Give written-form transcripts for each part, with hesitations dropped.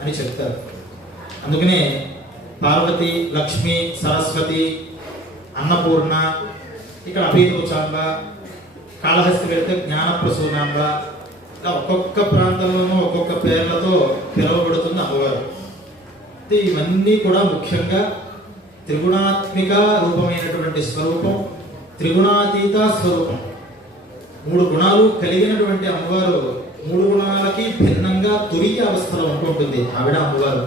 అని చెప్తారు. అందుకనే పార్వతి, లక్ష్మి, సరస్వతి, అన్నపూర్ణ, ఇక్కడ అభీతోచాంబ, కాళహస్తి వెళ్తే జ్ఞానప్రసూనాంబ, ఇలా ఒక్కొక్క ప్రాంతంలోనూ ఒక్కొక్క పేర్లతో పిలువబడుతుంది అమ్మవారు. ఇవన్నీ కూడా ముఖ్యంగా త్రిగుణాత్మిక రూపమైనటువంటి స్వరూపం, త్రిగుణాతీత స్వరూపం. 3 గుణాలు కలిగినటువంటి అమ్మవారు 3 గుణాలకి భిన్నంగా తురియ అవస్థలో ఉంటుంటుంది ఆవిడ అమ్మవారు.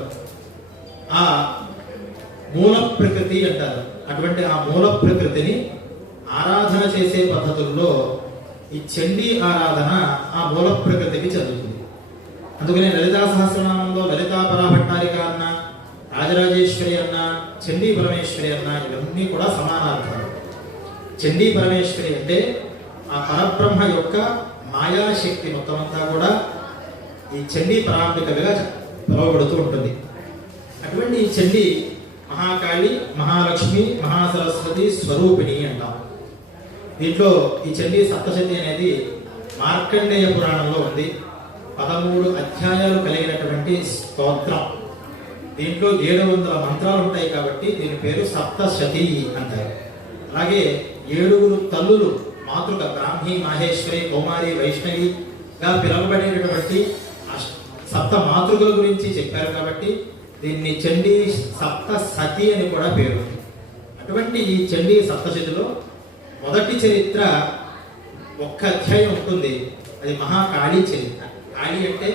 ఆ మూల ప్రకృతి అంటారు. అటువంటి ఆ మూల ప్రకృతిని ఆరాధన చేసే పద్ధతుల్లో ఈ చండీ ఆరాధన ఆ మూల ప్రకృతికి చెందుతుంది. అందుకనే లలితా సహస్రనామంలో లలితా పరాభట్టారిక అన్న, రాజరాజేశ్వరి అన్న, చండీ పరమేశ్వరి అన్న ఇవన్నీ కూడా సమానార్థాలు. చండీ పరమేశ్వరి అంటే ఆ పరబ్రహ్మ యొక్క మాయాశక్తి మొత్తం అంతా కూడా ఈ చండీ పరాంబికగా పిలువబడుతూ ఉంటుంది. అటువంటి ఈ చండీ మహాకాళి, మహాలక్ష్మి, మహాసరస్వతి స్వరూపిణి అంటాం. దీంట్లో ఈ చండీ సప్తశతి అనేది మార్కండేయ పురాణంలో ఉంది. 13 అధ్యాయాలు కలిగినటువంటి స్తోత్రం. దీంట్లో 700 మంత్రాలు ఉంటాయి కాబట్టి దీని పేరు సప్తశతి అంటారు. అలాగే 7 తల్లులు మాతృక బ్రాహ్మి, మాహేశ్వరి, కౌమారి, వైష్ణవిగా పిలువబడేటటువంటి సప్త మాతృకల గురించి చెప్పారు కాబట్టి దీన్ని చండీ సప్త సతి అని కూడా పేరు. అటువంటి ఈ చండీ సప్తశతిలో మొదటి చరిత్ర ఒక్క అధ్యాయం ఉంటుంది. అది మహాకాళీ చరిత్ర. కాళీ అంటే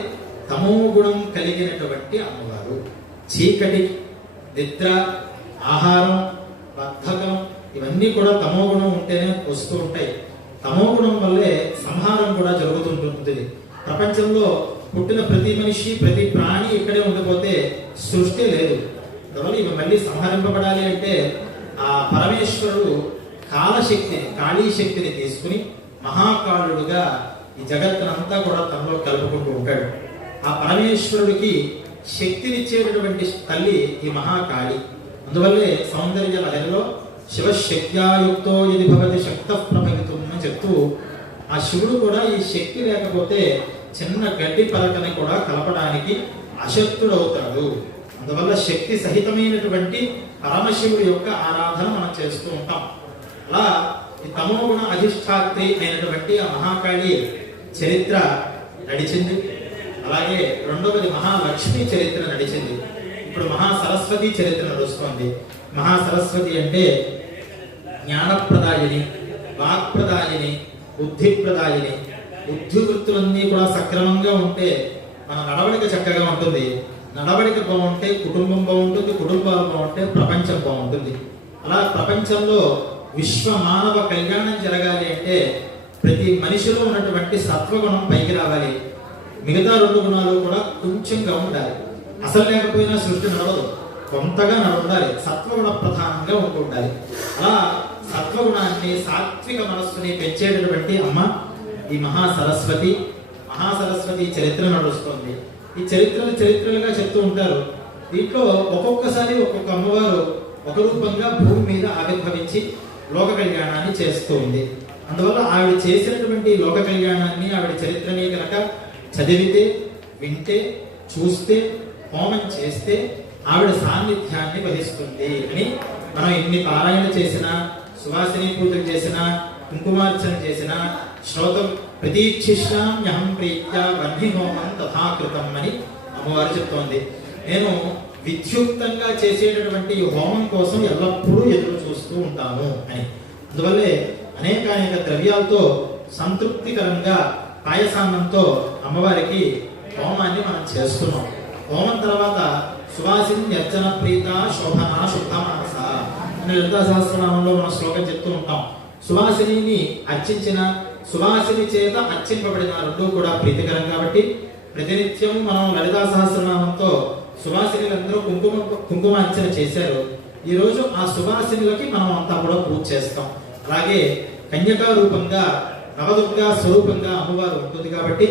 తమో గుణం కలిగినటువంటి అమ్మవారు. చీకటి, నిద్ర, ఆహారం, బద్ధకం ఇవన్నీ కూడా తమో గుణం ఉంటేనే వస్తూ ఉంటాయి. తమో గుణం వల్లే సంహారం కూడా జరుగుతుంటుంది. ప్రపంచంలో పుట్టిన ప్రతి మనిషి, ప్రతి ప్రాణి ఇక్కడే ఉండిపోతే సృష్టి లేదు. అందువల్ల ఇవి మళ్ళీ సంహరింపబడాలి అంటే ఆ పరమేశ్వరుడు కాళశక్తిని, కాళీ శక్తిని తీసుకుని మహాకాళుడుగా ఈ జగత్తునంతా కూడా తనలో కలుపుకుంటూ ఉంటాడు. ఆ పరమేశ్వరుడికి శక్తినిచ్చేటటువంటి తల్లి ఈ మహాకాళి. అందువల్లే సౌందర్య లహరిలో శివశక్త్యాయుక్తో ఇది భవతి శక్త ప్రభవితం అని చెప్తూ ఆ శివుడు కూడా ఈ శక్తి లేకపోతే చిన్న గడ్డి పలకని కూడా కలపడానికి అశక్తుడవుతాడు. అందువల్ల శక్తి సహితమైనటువంటి పరమశివుడి యొక్క ఆరాధన మనం చేస్తూ ఉంటాం. అలా ఈ తమోగుణ అధిష్టాత్రి అయినటువంటి ఆ మహాకాళి చరిత్ర నడిచింది. అలాగే రెండవది మహాలక్ష్మి చరిత్ర నడిచింది. ఇప్పుడు మహాసరస్వతి చరిత్ర నడుస్తోంది. మహాసరస్వతి అంటే జ్ఞానప్రదాయిని, వాక్ప్రదాయిని, బుద్ధిప్రదాయిని. బుద్ధి వృత్తులన్నీ కూడా సక్రమంగా ఉంటే మన నడవడిక చక్కగా ఉంటుంది. నడవడిక బాగుంటే కుటుంబం బాగుంటుంది, కుటుంబాలు బాగుంటే ప్రపంచం బాగుంటుంది. అలా ప్రపంచంలో విశ్వ మానవ కళ్యాణం జరగాలి అంటే ప్రతి మనిషిలో ఉన్నటువంటి సత్వగుణం పైకి రావాలి. మిగతా 2 గుణాలు కూడా కొంచెంగా ఉండాలి. అసలు లేకపోయినా సృష్టి నడవదు, కొంతగా నడవాలి. సత్వగుణ ప్రధానంగా ఉండాలి. అలా సత్వగుణాన్ని, సాత్విక మనస్సుని పెంచేటటువంటి అమ్మ ఈ మహాసరస్వతి. మహాసరస్వతి చరిత్ర నడుస్తుంది. ఈ చరిత్రలుగా చెప్తూ ఉంటారు. దీంట్లో ఒక్కొక్కసారి ఒక్కొక్క అమ్మవారు ఒక రూపంగా భూమి మీద ఆవిర్భవించి లోక కళ్యాణాన్ని చేస్తూ ఉంది. అందువల్ల ఆవిడ చేసినటువంటి లోక కళ్యాణాన్ని, ఆవిడ చరిత్రని కనుక చదివితే, వింటే, చూస్తే, హోమం చేస్తే ఆవిడ సాన్నిధ్యాన్ని వహిస్తుంది అని మనం ఎన్ని పారాయణ చేసినా, సువాసిని పూజలు చేసినా, కుంకుమార్చన చేసినా, శ్రోతం ప్రతీక్షిష్యామ్యహం ప్రీత్యా వహ్ని హోమం తథాకృతం అని అమ్మవారు చెప్తోంది. నేను విద్యుక్తంగా చేసేటటువంటి హోమం కోసం ఎల్లప్పుడూ ఎదురు చూస్తూ ఉంటాను అని. అందువల్లే అనేక ద్రవ్యాలతో సంతృప్తికరంగా పాయసాన్నంతో అమ్మవారికి హోమాన్ని మనం చేస్తున్నాం. హోమం తర్వాత సువాసిని అర్చన ప్రీత శోభన శుద్ధ మానస అని లలితా సహస్రనామంలో మనం శ్లోకం చెప్తూ ఉంటాం. సువాసిని అర్చించిన, సువాసిని చేత అర్చింపబడిన 2 కూడా ప్రీతికరం కాబట్టి ప్రతినిత్యం మనం లలితా సహస్రనామంతో సువాసినులందరూ కుంకుమార్చన చేశారు. ఈ రోజు ఆ సువాసినులకి మనం అంతా కూడా పూజ చేస్తాం. అలాగే కన్యకా రూపంగా, నవదుర్గా స్వరూపంగా అమ్మవారు ఉంటుంది కాబట్టి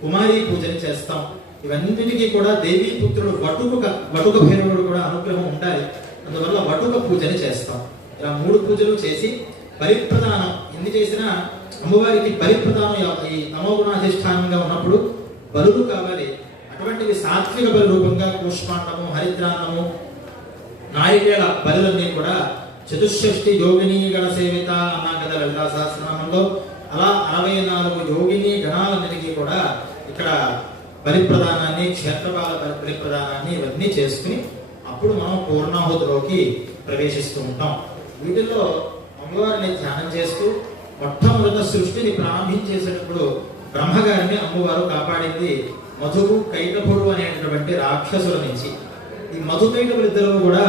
కుమారి పూజని చేస్తాం. ఇవన్నిటికీ కూడా దేవీ పుత్రుడు వటుక భైరవుడు కూడా అనుగ్రహం ఉండాలి. అందువల్ల వటుక పూజని చేస్తాం. ఇలా 3 పూజలు చేసి బలిప్రదానం ఎన్ని చేసినా అమ్మవారికి బలిప్రదానం ఈ తమోగుణాధిష్టానంగా ఉన్నప్పుడు బలులు కావాలి. అటువంటివి సాత్విక బలి రూపంగా కూష్మాండము, హరిద్రాన్నము, నారికేళ బలులన్నీ కూడా చతుషష్ఠి యోగిని గణ సేవిత అన్నా కదా లలితా సహస్రనామంలో. అలా 64 యోగిని గణాలన్నిటికీ కూడా ఇక్కడ బలి ప్రదానాన్ని, క్షేత్రపాల బలి ప్రదానాన్ని ఇవన్నీ చేసుకుని అప్పుడు మనం పూర్ణాహుతిలోకి ప్రవేశిస్తూ ఉంటాం. వీటిల్లో అమ్మవారిని ధ్యానం చేస్తూ మొట్టమొదట సృష్టిని ప్రారంభించేసేటప్పుడు బ్రహ్మగారిని అమ్మవారు కాపాడింది మధువు, కైటభుడు అనేటటువంటి రాక్షసుల నుంచి. ఈ మధు, కైటభులు ఇద్దరు కూడా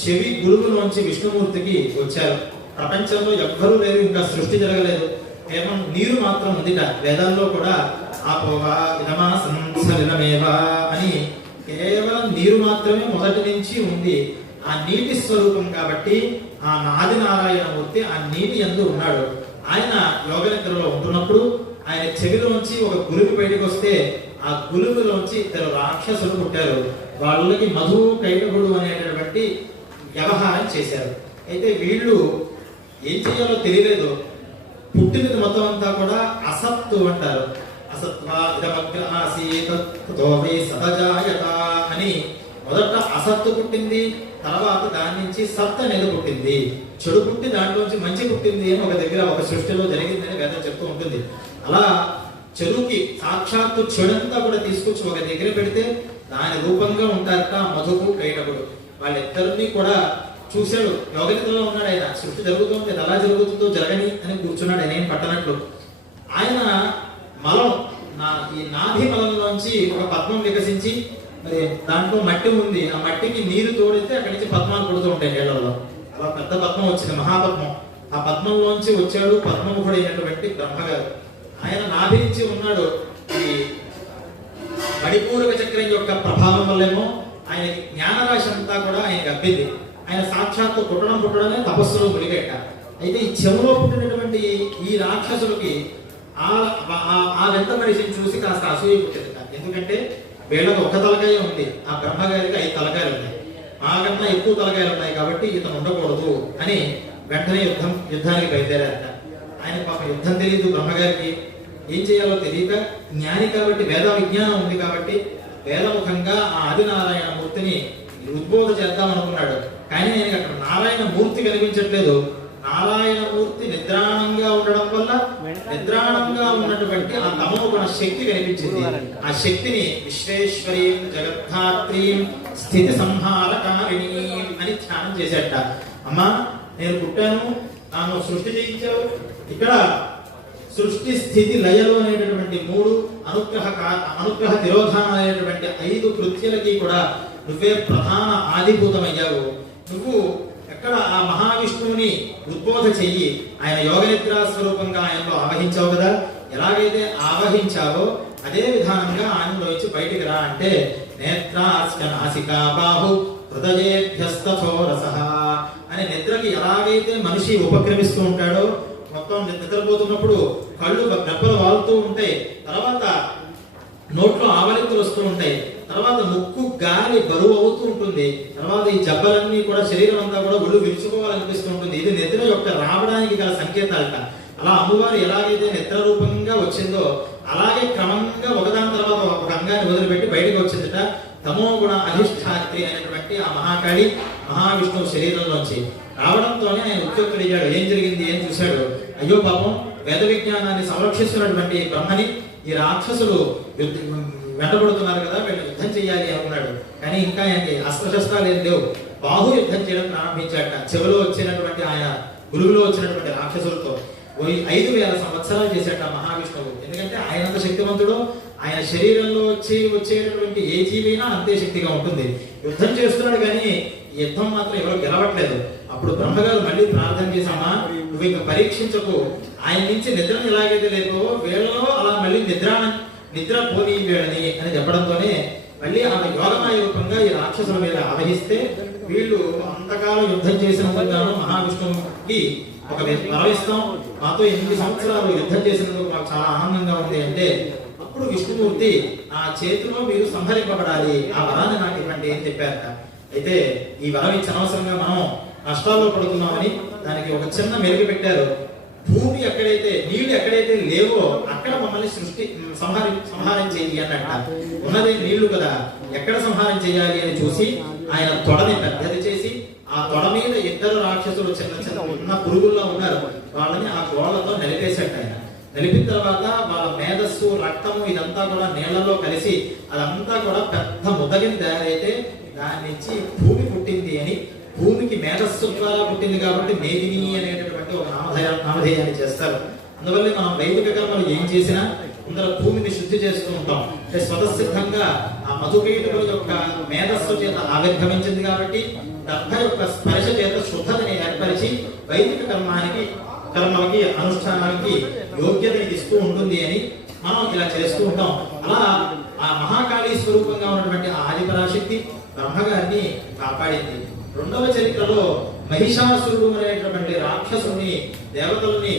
చెవి గురువులోంచి విష్ణుమూర్తికి వచ్చారు. ప్రపంచంలో ఎవ్వరూ లేరు, ఇంకా సృష్టి జరగలేదు, కేవలం నీరు మాత్రం ఉందిట. వేదాల్లో కూడా ఆపోవా ఇదమా సంసలినమేవా అని కేవలం నీరు మాత్రమే మొదటి నుంచి ఉంది. ఆ నీటి స్వరూపం కాబట్టి ఆ ఆది నారాయణమూర్తి ఆ నీటి యందు ఉన్నాడు. ఆయన యోగనిద్రలో ఉంటున్నప్పుడు ఆయన చెవిలోంచి ఒక గురువు బయటకు వస్తే ఆ గురువులోంచి ఇద్దరు రాక్షసులు పుట్టారు. వాళ్ళకి మధు, కైటభుడు అనేటటువంటి వ్యవహారం చేశారు. అయితే వీళ్ళు ఏం చేయాలో తెలియలేదు. పుట్టినది మొత్తం అంతా కూడా అసత్తు అంటారు. అని మొదట అసత్తు పుట్టింది, తర్వాత దాని నుంచి సత్ అనేది పుట్టింది. చెడు పుట్టి దాంట్లోంచి మంచి పుట్టింది అని ఒక దగ్గర ఒక సృష్టిలో జరిగిందని వేదం చెప్తూ ఉంటుంది. అలా చెడుకి సాక్షాత్తు చెడంతా కూడా తీసుకొచ్చి ఒక దగ్గర పెడితే దాని రూపంగా ఉంటారట మధువు, కైటభుడు. వాళ్ళిద్దరినీ కూడా చూశాడు. యోగనిద్రలో ఉన్నాడు ఆయన. సృష్టి జరుగుతుంది, ఎలా జరుగుతుందో జరగని అని కూర్చున్నాడు. ఆయన ఏం పట్టనట్లు. ఆయన మలం, ఈ నాభి మలంలోంచి ఒక పద్మం వికసించి, మరి దాంట్లో మట్టి ఉంది, ఆ మట్టికి నీరు తోడితే అక్కడి నుంచి పద్మాలు పుడుతూ ఉంటాయి నీళ్ళల్లో. అలా పెద్ద పద్మం వచ్చింది, మహాపద్మం. ఆ పద్మంలోంచి వచ్చాడు పద్మముఖుడు అయినటువంటి బ్రహ్మగారు. ఆయన నాభి నుంచి ఉన్నాడు. ఈ మణిపూరక చక్రం యొక్క ప్రభావం వల్లేమో ఆయనకి జ్ఞానరాశి అంతా కూడా ఆయనకి అబ్బింది. ఆయన సాక్షాత్తు పుట్టడమే తపస్సులో మునిగేట. అయితే ఈ చెవులో పుట్టినటువంటి ఈ రాక్షసులకి ఆ వెంట మనిషిని చూసి కాస్త అసూయ పుట్టిందట. ఎందుకంటే వీళ్ళకి ఒక తలకాయ ఉంది, ఆ బ్రహ్మగారికి 5 తలకాయలు ఉన్నాయి, మాకన్నా ఎక్కువ తలకాయలు ఉన్నాయి, కాబట్టి ఇతను ఉండకూడదు అని వెంటనే యుద్ధానికి బయలుదేరారట. ఆయన పాప యుద్ధం తెలియదు బ్రహ్మగారికి, ఏం చేయాలో తెలియక, జ్ఞాని కాబట్టి వేద విజ్ఞానం ఉంది కాబట్టి వేదముఖంగా ఆ ఆదినారాయణ మూర్తిని ఉద్బోధ చేద్దాం అనుకున్నాడు. కానీ ఆయనకి అక్కడ నారాయణ మూర్తి కనిపించట్లేదు. నారాయణ మూర్తి నిద్రాణంగా ఉండడం వల్ల నిద్రాణంగా ఉన్నటువంటి ఆ తమోగుణ శక్తి కనిపించింది. ఆ శక్తిని విశ్వేశ్వరీం జగద్ధాత్రీం స్థితి సంహారకారిణీం అని ధ్యానం చేసేట. అమ్మా, నేను పుట్టాను, నన్ను సృష్టి చేయించావు. ఇక్కడ సృష్టి, స్థితి, లయలు అనేటటువంటి 3 అనుగ్రహ తిరోధానం అనేటటువంటి 5 కృత్యాలకి కూడా నువ్వే ప్రధాన ఆదిభూతమయ్యావు. నువ్వు ఎక్కడ ఆ మహావిష్ణువుని ఉద్బోధ చెయ్యి. ఆయన యోగనిద్రా స్వరూపంగా ఆయనలో ఆవహించావు కదా, ఎలాగైతే ఆవహించావో అదే విధానంగా ఆయనలో ఇచ్చి బయటికి రా అంటే నేత్రాస్య నాసికా బాహు హృదయేభ్యస్తథో రసః అని నిద్రకి ఎలాగైతే మనిషి ఉపక్రమిస్తూ ఉంటాడో, మొత్తం నిద్రపోతున్నప్పుడు కళ్ళు రెప్పలు వాలుతూ ఉంటాయి, తర్వాత నోట్లో ఆవలింతలు వస్తూ ఉంటాయి, తర్వాత ముక్కు గాలి బరువు అవుతూ ఉంటుంది, తర్వాత ఈ జబ్బలన్నీ కూడా శరీరం అంతా కూడా ఒళ్ళు విరుచుకోవాలనిపిస్తూ ఉంటుంది. ఇది నిద్ర యొక్క రావడానికి గల సంకేతాలట. అలా అమ్మవారు ఎలాగైతే నిద్ర రూపంగా వచ్చిందో అలాగే క్రమంగా ఒకదాని తర్వాత ఒక అంగాన్ని వదిలిపెట్టి బయటకు వచ్చిందట. తమో గుణ అధిష్టాత్రి అనేటువంటి ఆ మహాకాళి మహావిష్ణువు శరీరంలోంచి రావడంతోనే ఆయన ఉద్యోగుడయ్యాడు. ఏం జరిగింది, ఏం చూశాడు? అయ్యో పాపం, వేద విజ్ఞానాన్ని సంరక్షిస్తున్నటువంటి బ్రహ్మని ఈ రాక్షసులు వెంటబడుతున్నారు కదా, వీళ్ళు యుద్ధం చేయాలి అనుకున్నాడు. కానీ ఇంకా ఆయనకి అస్త్రశస్త్రాలు ఏం లేవు. బాహు యుద్ధం చేయడం ప్రారంభించాట. చెవిలో వచ్చినటువంటి ఆయన గురువులో వచ్చినటువంటి రాక్షసులతో 5000 సంవత్సరాలు చేశాట మహావిష్ణువు. ఎందుకంటే ఆయనంత శక్తివంతుడు. ఆయన శరీరంలో వచ్చేటటువంటి ఏ జీవైనా అంతే శక్తిగా ఉంటుంది. యుద్ధం చేస్తున్నాడు కానీ యుద్ధం మాత్రం ఎవరు గెలవట్లేదు. అప్పుడు బ్రహ్మగారు మళ్ళీ ప్రార్థన చేశామా, నువ్వు ఇంకా పరీక్షించకు, ఆయన నుంచి నిద్రను ఎలాగైతే లేదో వీళ్ళలో అలా మళ్ళీ నిద్ర పోనీ వీళ్ళని అని చెప్పడంతోనే మళ్ళీ ఆమె యోగమాయ రూపంగా ఈ రాక్షసుల మీద ఆవహిస్తే వీళ్ళు అంతకాలం యుద్ధం చేసినందుకు మహావిష్ణువుకి ఒక వరమిస్తాం, మాతో 8 సంవత్సరాలు యుద్ధం చేసినందుకు మాకు చాలా ఆనందంగా ఉంది అంటే, అప్పుడు విష్ణుమూర్తి నా చేతిలో మీరు సంహరింపబడాలి, ఆ వరాన్ని నాకు ఇవ్వండి అని చెప్పారట. అయితే ఈ వరం ఇచ్చి అనవసరంగా మనం నష్టాల్లో పడుతున్నామని దానికి ఒక చిన్న మెరుగు పెట్టారు. భూమి ఎక్కడైతే నీళ్లు ఎక్కడైతే లేవో అక్కడ మమ్మల్ని సంహారం చేయి అన్నట్ట. ఉన్నదే నీళ్లు కదా, ఎక్కడ సంహారం చేయాలి అని చూసి ఆయన తొడని పెద్దది చేసి ఆ తొడ మీద ఇద్దరు రాక్షసులు చిన్న చిన్న ఉన్న పురుగుల్లో ఉన్నారు, వాళ్ళని ఆ గోళ్లతో నిలిపేశాడు ఆయన. నిలిపిన తర్వాత వాళ్ళ మేధస్సు రక్తము ఇదంతా కూడా నీళ్లలో కలిసి అదంతా కూడా పెద్ద ముద్దగిన తయారైతే దాని నుంచి భూమి పుట్టింది అని, భూమికి మేధస్సు ద్వారా పుట్టింది కాబట్టి మేదిని అనేటటువంటి ఒక నామధేయాన్ని చేస్తారు. అందువల్ల మనం వైదిక కర్మలు ఏం చేసినా అందరూ భూమిని శుద్ధి చేస్తూ ఉంటాం. అంటే స్వతసిద్ధంగా ఆ మధుకైటకుల యొక్క మేధస్సు చేత ఆవిర్భవించింది కాబట్టి దర్భ యొక్క స్పర్శ చేత శుద్ధతని ఏర్పరిచి వైదిక కర్మలకి అనుష్ఠానానికి యోగ్యతని ఇస్తూ ఉంటుంది అని మనం ఇలా చేస్తూ ఉంటాం. అలా ఆ మహాకాళీ స్వరూపంగా ఉన్నటువంటి ఆదిపరాశక్తి బ్రహ్మగారిని కాపాడింది. రెండవ చరిత్రలో మహిషాసురుడు అనేటటువంటి రాక్షసుని దేవతల్ని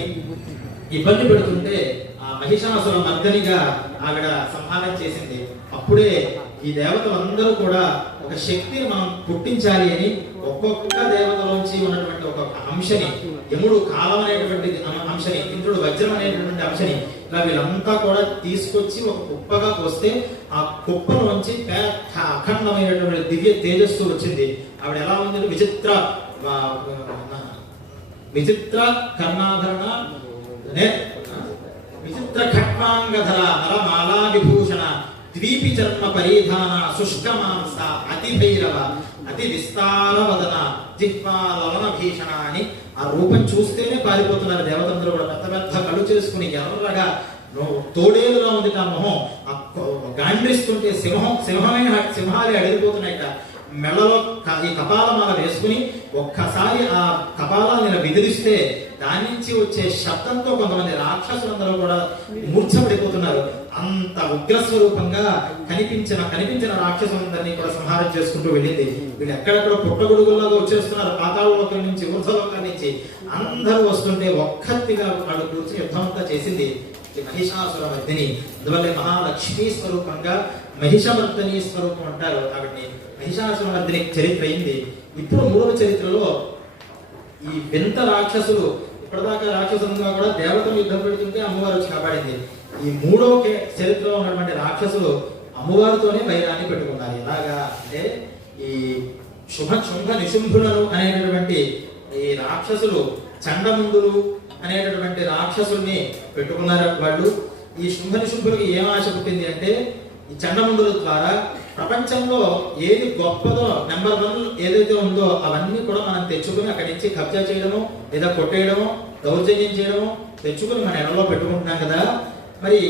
ఇబ్బంది పెడుతుంటే ఆ మహిషాసుర మర్దనిగా ఆవిడ సంహారం చేసింది. అప్పుడే ఈ దేవతలందరూ కూడా ఒక శక్తిని మనం పుట్టించాలి అని ఒక్కొక్క దేవతలోంచి ఉన్నటువంటి ఒక్కొక్క అంశని, యముడు కాలం అనేటువంటి అంశని, ఇంద్రుడు వజ్రం అనేటువంటి అంశని, ఇలా వీళ్ళంతా కూడా తీసుకొచ్చి ఒక కుప్పగా పోస్తే ఆ కుప్పలోంచి అఖండమైనటువంటి దివ్య తేజస్సు వచ్చింది. ఆవిడ ఎలా ఉంది? విచిత్ర కర్ణాభరణ, విచిత్ర ఖట్వాంగధర నరమాలా విభూషణ, ద్వీపి చర్మ పరిధాన, శుష్క మాంస, అతి భైరవ, అతి విస్తార వదన, జిహ్వాలవన భీషణ అని ఆ రూపం చూస్తేనే పారిపోతున్నారు దేవతందరూ కూడా. పెద్ద పెద్ద కళ్ళు చేసుకుని ఎర్రగా తోడేలుగా ఉంది ఆ మొహం, గాండ్రిస్తుంటే సింహాలే అడిగిపోతున్నాయిట. మెళ్ళలో ఈ కపాలమాల వేసుకుని ఒక్కసారి ఆ కపాలాన్ని విదిలిస్తే దాని నుంచి వచ్చే శబ్దంతో కొంతమంది రాక్షసులందరూ కూడా మూర్ఛపడిపోతున్నారు. అంత ఉగ్రస్వరూపంగా కనిపించిన రాక్షసులందరినీ కూడా సంహారం చేసుకుంటూ వెళ్ళింది. వీళ్ళు ఎక్కడెక్కడ పుట్టగొడుగుల్లాగా వచ్చేస్తున్నారు, పాతాళలోకం నుంచి ఊర్ధ్వలోకం నుంచి అందరూ వస్తుంటే ఒక్కతిగా వాళ్ళు కూర్చొని యుద్ధం అంతా చేసింది మహిషాసుర మర్దిని. అందువల్ల మహాలక్ష్మీ స్వరూపంగా మహిషమర్దిని స్వరూపం అంటారు. కాబట్టి మహిషాసుర మర్దిని చరిత్ర అయింది. ఇప్పుడు మూడవ చరిత్రలో ఈ వింత రాక్షసులు, ఇప్పటిదాకా రాక్షసులుగా కూడా దేవతలు యుద్ధం పెడుతుంటే అమ్మవారు వచ్చి కాపాడింది. ఈ మూడవ చరిత్రలో ఉన్నటువంటి రాక్షసులు అమ్మవారితోనే వైరాన్ని పెట్టుకున్నారు. ఎలాగా అంటే ఈ శుంభ నిశుంభులను అనేటటువంటి ఈ రాక్షసులు, చండముండులు అనేటటువంటి రాక్షసుల్ని పెట్టుకున్నారు వాళ్ళు. ఈ శుంభ నిశుంభులకి ఏం ఆశ పుట్టింది అంటే ఈ చండముండుల ద్వారా ప్రపంచంలో ఏది గొప్పదో నెంబర్ 1 ఏదైతే ఉందో అవన్నీ కూడా మనం తెచ్చుకుని అక్కడి నుంచి కబ్జా చేయడము, లేదా కొట్టేయడము, దౌర్జన్యం చేయడము తెచ్చుకుని మన ఎడలో పెట్టుకుంటున్నాం కదా. మరి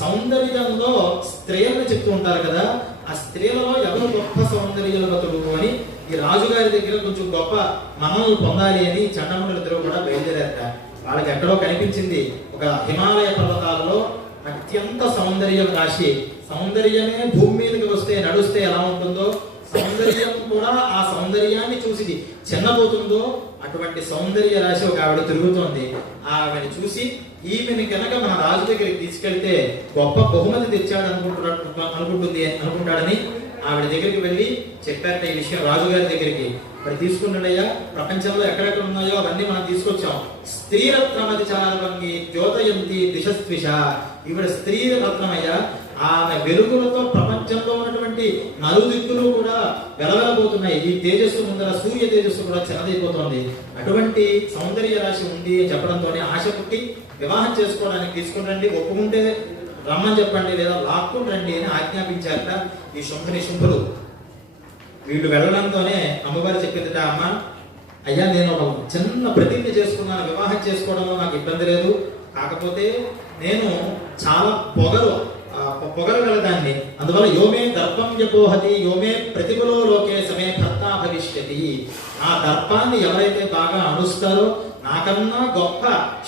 సౌందర్యంలో స్త్రీలను చెప్తూ ఉంటారు కదా, ఆ స్త్రీలలో ఎవరు గొప్ప సౌందర్యవతుడు అని ఈ రాజుగారి దగ్గర కొంచెం గొప్ప మనల్ని పొందాలి అని చండముండులిద్దరూ కూడా బయలుదేరారట. వాళ్ళకి ఎక్కడో కనిపించింది ఒక హిమాలయ పర్వతాలలో అత్యంత సౌందర్యం రాశి. సౌందర్యమే భూమి మీదకి వస్తే నడుస్తే ఎలా ఉంటుందో, సౌందర్యం కూడా ఆ సౌందర్యాన్ని చూసి చిన్నపోతుందో అటువంటి సౌందర్య రాశి ఒక ఆవిడ తిరుగుతోంది. ఆవిడని చూసి ఈమెని కనుక మన రాజు దగ్గరికి తీసుకెళ్తే గొప్ప బహుమతి తెచ్చాడు అనుకుంటాడని ఆవిడ దగ్గరికి వెళ్ళి చెప్పారట ఈ విషయం రాజుగారి దగ్గరికి. మరి తీసుకుంటాడయ్యా, ప్రపంచంలో ఎక్కడెక్కడ ఉన్నాయో అవన్నీ మనం తీసుకొచ్చాం. స్త్రీరత్నమతి చారవంగి ద్యోతయంతి దిశస్విష, ఈవిడ స్త్రీ రత్నమయ్యా, ఆమె వెలుగులతో ప్రపంచంలో ఉన్నటువంటి నలుదిక్కులు కూడా వెలవెలబోతున్నాయి. ఈ తేజస్సు ముందర సూర్య తేజస్సు కూడా చెనదైపోతుంది. అటువంటి సౌందర్య రాశి ఉంది అని చెప్పడంతోనే ఆశ పుట్టి వివాహం చేసుకోవడానికి తీసుకుని రండి, ఒప్పుకుంటే రమ్మని చెప్పండి, లేదా లాక్కుని రండి అని ఆజ్ఞాపించారట ఈ శుంభులు. వీళ్ళు వెళ్ళడంతోనే అమ్మవారు చెప్పిందట, అమ్మ అయ్యా నేను ఒక చిన్న ప్రతిజ్ఞ చేసుకున్నాను, వివాహం చేసుకోవడంలో నాకు ఇబ్బంది లేదు, కాకపోతే నేను చాలా పొగరగలదాన్ని, అందువల్ల యోమే దర్పం యపోహతి యోమే ప్రతిభలో లోకే సమే భర్త భవిష్యతి. ఆ దర్పాన్ని ఎవరైతే బాగా అనుస్తారో, నాకన్నా గొప్ప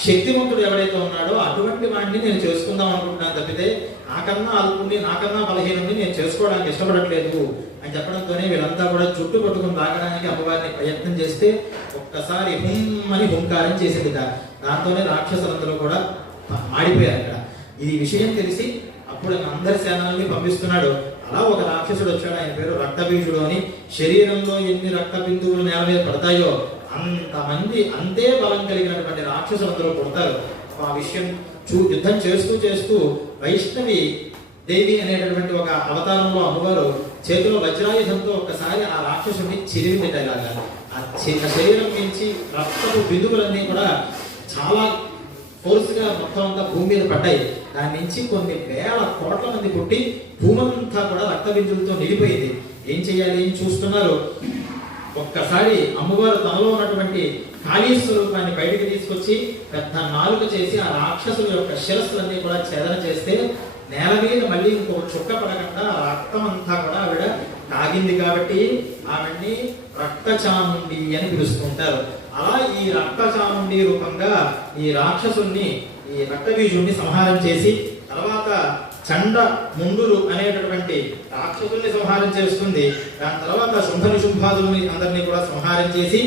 శక్తివంతుడు ఎవరైతే ఉన్నాడో అటువంటి వాడిని నేను చేసుకుందాం అనుకుంటున్నాను తప్పితే నాకన్నా అల్పుని, నాకన్నా బలహీనుడిని నేను చేసుకోవడానికి ఇష్టపడట్లేదు అని చెప్పడంతోనే వీళ్ళంతా కూడా చుట్టు పట్టుకుని తాగడానికి అమ్మవారిని ప్రయత్నం చేస్తే ఒక్కసారి హుమ్మని హుంకారం చేసింది. దాంతోనే రాక్షసులందరూ కూడా మాడిపోయారు. అక్కడ ఈ విషయం తెలిసి అప్పుడు అందరి సేనల్ని పంపిస్తున్నాడు. అలా ఒక రాక్షసుడు వచ్చాడు, ఆయన పేరు రక్తబీజుడు అని. శరీరంలో ఎన్ని రక్త బిందువులు నేల మీద పడతాయో అంతమంది అంతే బలం కలిగినటువంటి రాక్షసులందరూ పుడతారు. ఆ విషయం యుద్ధం చేస్తూ చేస్తూ వైష్ణవి దేవి అనేటటువంటి ఒక అవతారంలో అమ్మవారు చేతిలో వజ్రాయుధంతో ఒక్కసారి ఆ రాక్షసుని చిరిమిందిట. ఇలాగా ఆ శరీరం నుంచి రక్తపు బిందువులన్నీ కూడా చాలా ఫోర్స్గా మొత్తం అంతా భూమి మీద పడ్డాయి. దాని నుంచి కొన్ని వేల కోట్ల మంది పుట్టి భూమంతా కూడా రక్త బిందువులతో నిండిపోయింది. ఏం చేయాలి ఏం చూస్తున్నారు? ఒక్కసారి అమ్మవారు తనలో ఉన్నటువంటి కాళీ స్వరూపాన్ని బయటికి తీసుకొచ్చి పెద్ద నాలుక చేసి ఆ రాక్షసుల యొక్క శిరస్సులన్నీ కూడా ఛేదన చేస్తే నేల మీద మళ్ళీ ఇంకొక చుక్క పడకుండా ఆ రక్తం అంతా కూడా ఆవిడ తాగింది. కాబట్టి ఆవిడ్ని రక్తచాముండి అని పిలుస్తుంటారు. అలా ఈ రక్తచాముండి రూపంగా ఈ రాక్షసుల్ని, ఈ రక్తబీజుణ్ణి సంహారం చేసి తర్వాత చండ ముందులు అనేటటువంటి రాక్షసుల్ని సంహారం చేస్తుంది. దాని తర్వాత శుంభ నిశుంభాదుల్ని అందరినీ కూడా సంహారం చేసి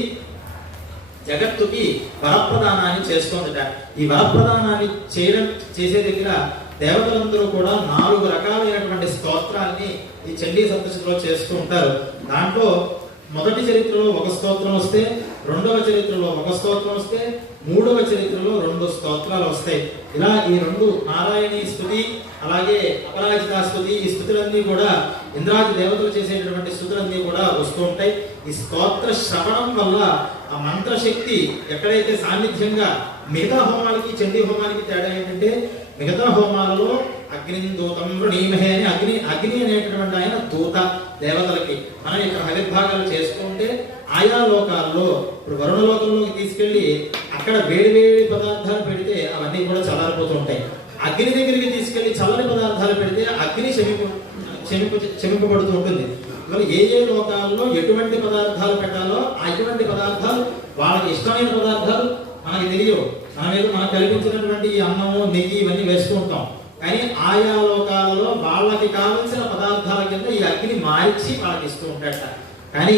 జగత్తుకి వరప్రదానాన్ని చేస్తోందట. ఈ వరప్రదానాన్ని చేసే దగ్గర దేవతలందరూ కూడా 4 రకాలైనటువంటి స్తోత్రాల్ని ఈ చండీ సప్తశతిలో చేస్తూ ఉంటారు. దాంట్లో మొదటి చరిత్రలో ఒక స్తోత్రం వస్తే, రెండవ చరిత్రలో ఒక స్తోత్రం వస్తే, మూడవ చరిత్రలో 2 స్తోత్రాలు వస్తాయి. ఇలా ఈ 2 నారాయణీ స్తుతి అలాగే అపరాజితా స్తుతి, ఈ స్తుతులన్నీ కూడా ఇంద్రాది దేవతలు చేసేటటువంటి స్తుతులన్నీ కూడా వస్తూ ఉంటాయి. ఈ స్తోత్ర శ్రవణం వల్ల ఆ మంత్రశక్తి ఎక్కడైతే సాన్నిధ్యంగా, మిగతా హోమాలకి చండీ హోమానికి తేడా ఏంటంటే మిగతా హోమాలలో అగ్నిదూతం వృణీమహే అని అగ్ని అనేటటువంటి ఆయన దూత దేవతలకి. మనం ఇక్కడ హవిర్భాగాలు చేసుకుంటే ఆయా లోకాల్లో ఇప్పుడు వరుణ లోకంలోకి తీసుకెళ్లి అక్కడ వేడి పదార్థాలు పెడితే అవన్నీ కూడా చల్లారిపోతూ ఉంటాయి. అగ్ని దగ్గరికి తీసుకెళ్లి చల్లని పదార్థాలు పెడితే అగ్ని క్షమింపబడుతూ ఉంటుంది. మరి ఏ లోకాల్లో ఎటువంటి పదార్థాలు పెట్టాలో అటువంటి పదార్థాలు, వాళ్ళకి ఇష్టమైన పదార్థాలు మనకి తెలియవు. మనకు కల్పించినటువంటి అన్నము నెయ్యి ఇవన్నీ వేస్తూ ఉంటాం. కానీ ఆయా లోకాలలో వాళ్ళకి కావలసిన పదార్థాల కింద ఈ అగ్ని మార్చి వాళ్ళకి ఇస్తూ ఉంటాడట. కానీ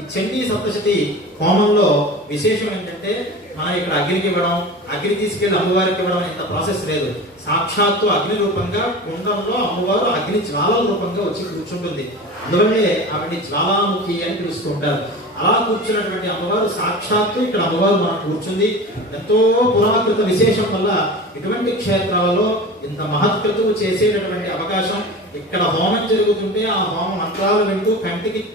ఈ చండీ సప్తశతి హోమంలో విశేషం ఏంటంటే మనం ఇక్కడ అగ్నికి ఇవ్వడం, అగ్ని తీసుకెళ్లి అమ్మవారికి ఇవ్వడం ఇంత ప్రాసెస్ లేదు. సాక్షాత్తు అగ్ని రూపంగా కుండంలో అమ్మవారు అగ్ని జ్వాలల రూపంగా వచ్చి కూర్చుంటుంది. అందువల్లే ఆవిడ్ని జ్వాలాముఖి అని పిలుస్తూ ఉంటారు. అలా కూర్చున్నటువంటి అమ్మవారు సాక్షాత్తు ఇక్కడ అమ్మవారు మనం కూర్చుంది. ఎంతో పురాకృత విశేషం వల్ల ఇటువంటి క్షేత్రాలలో ఇంత మహత్కృతులు చేసేటటువంటి అవకాశం, ఇక్కడ హోమం జరుగుతుంటే ఆ హోమ మంత్రాలు వింటూ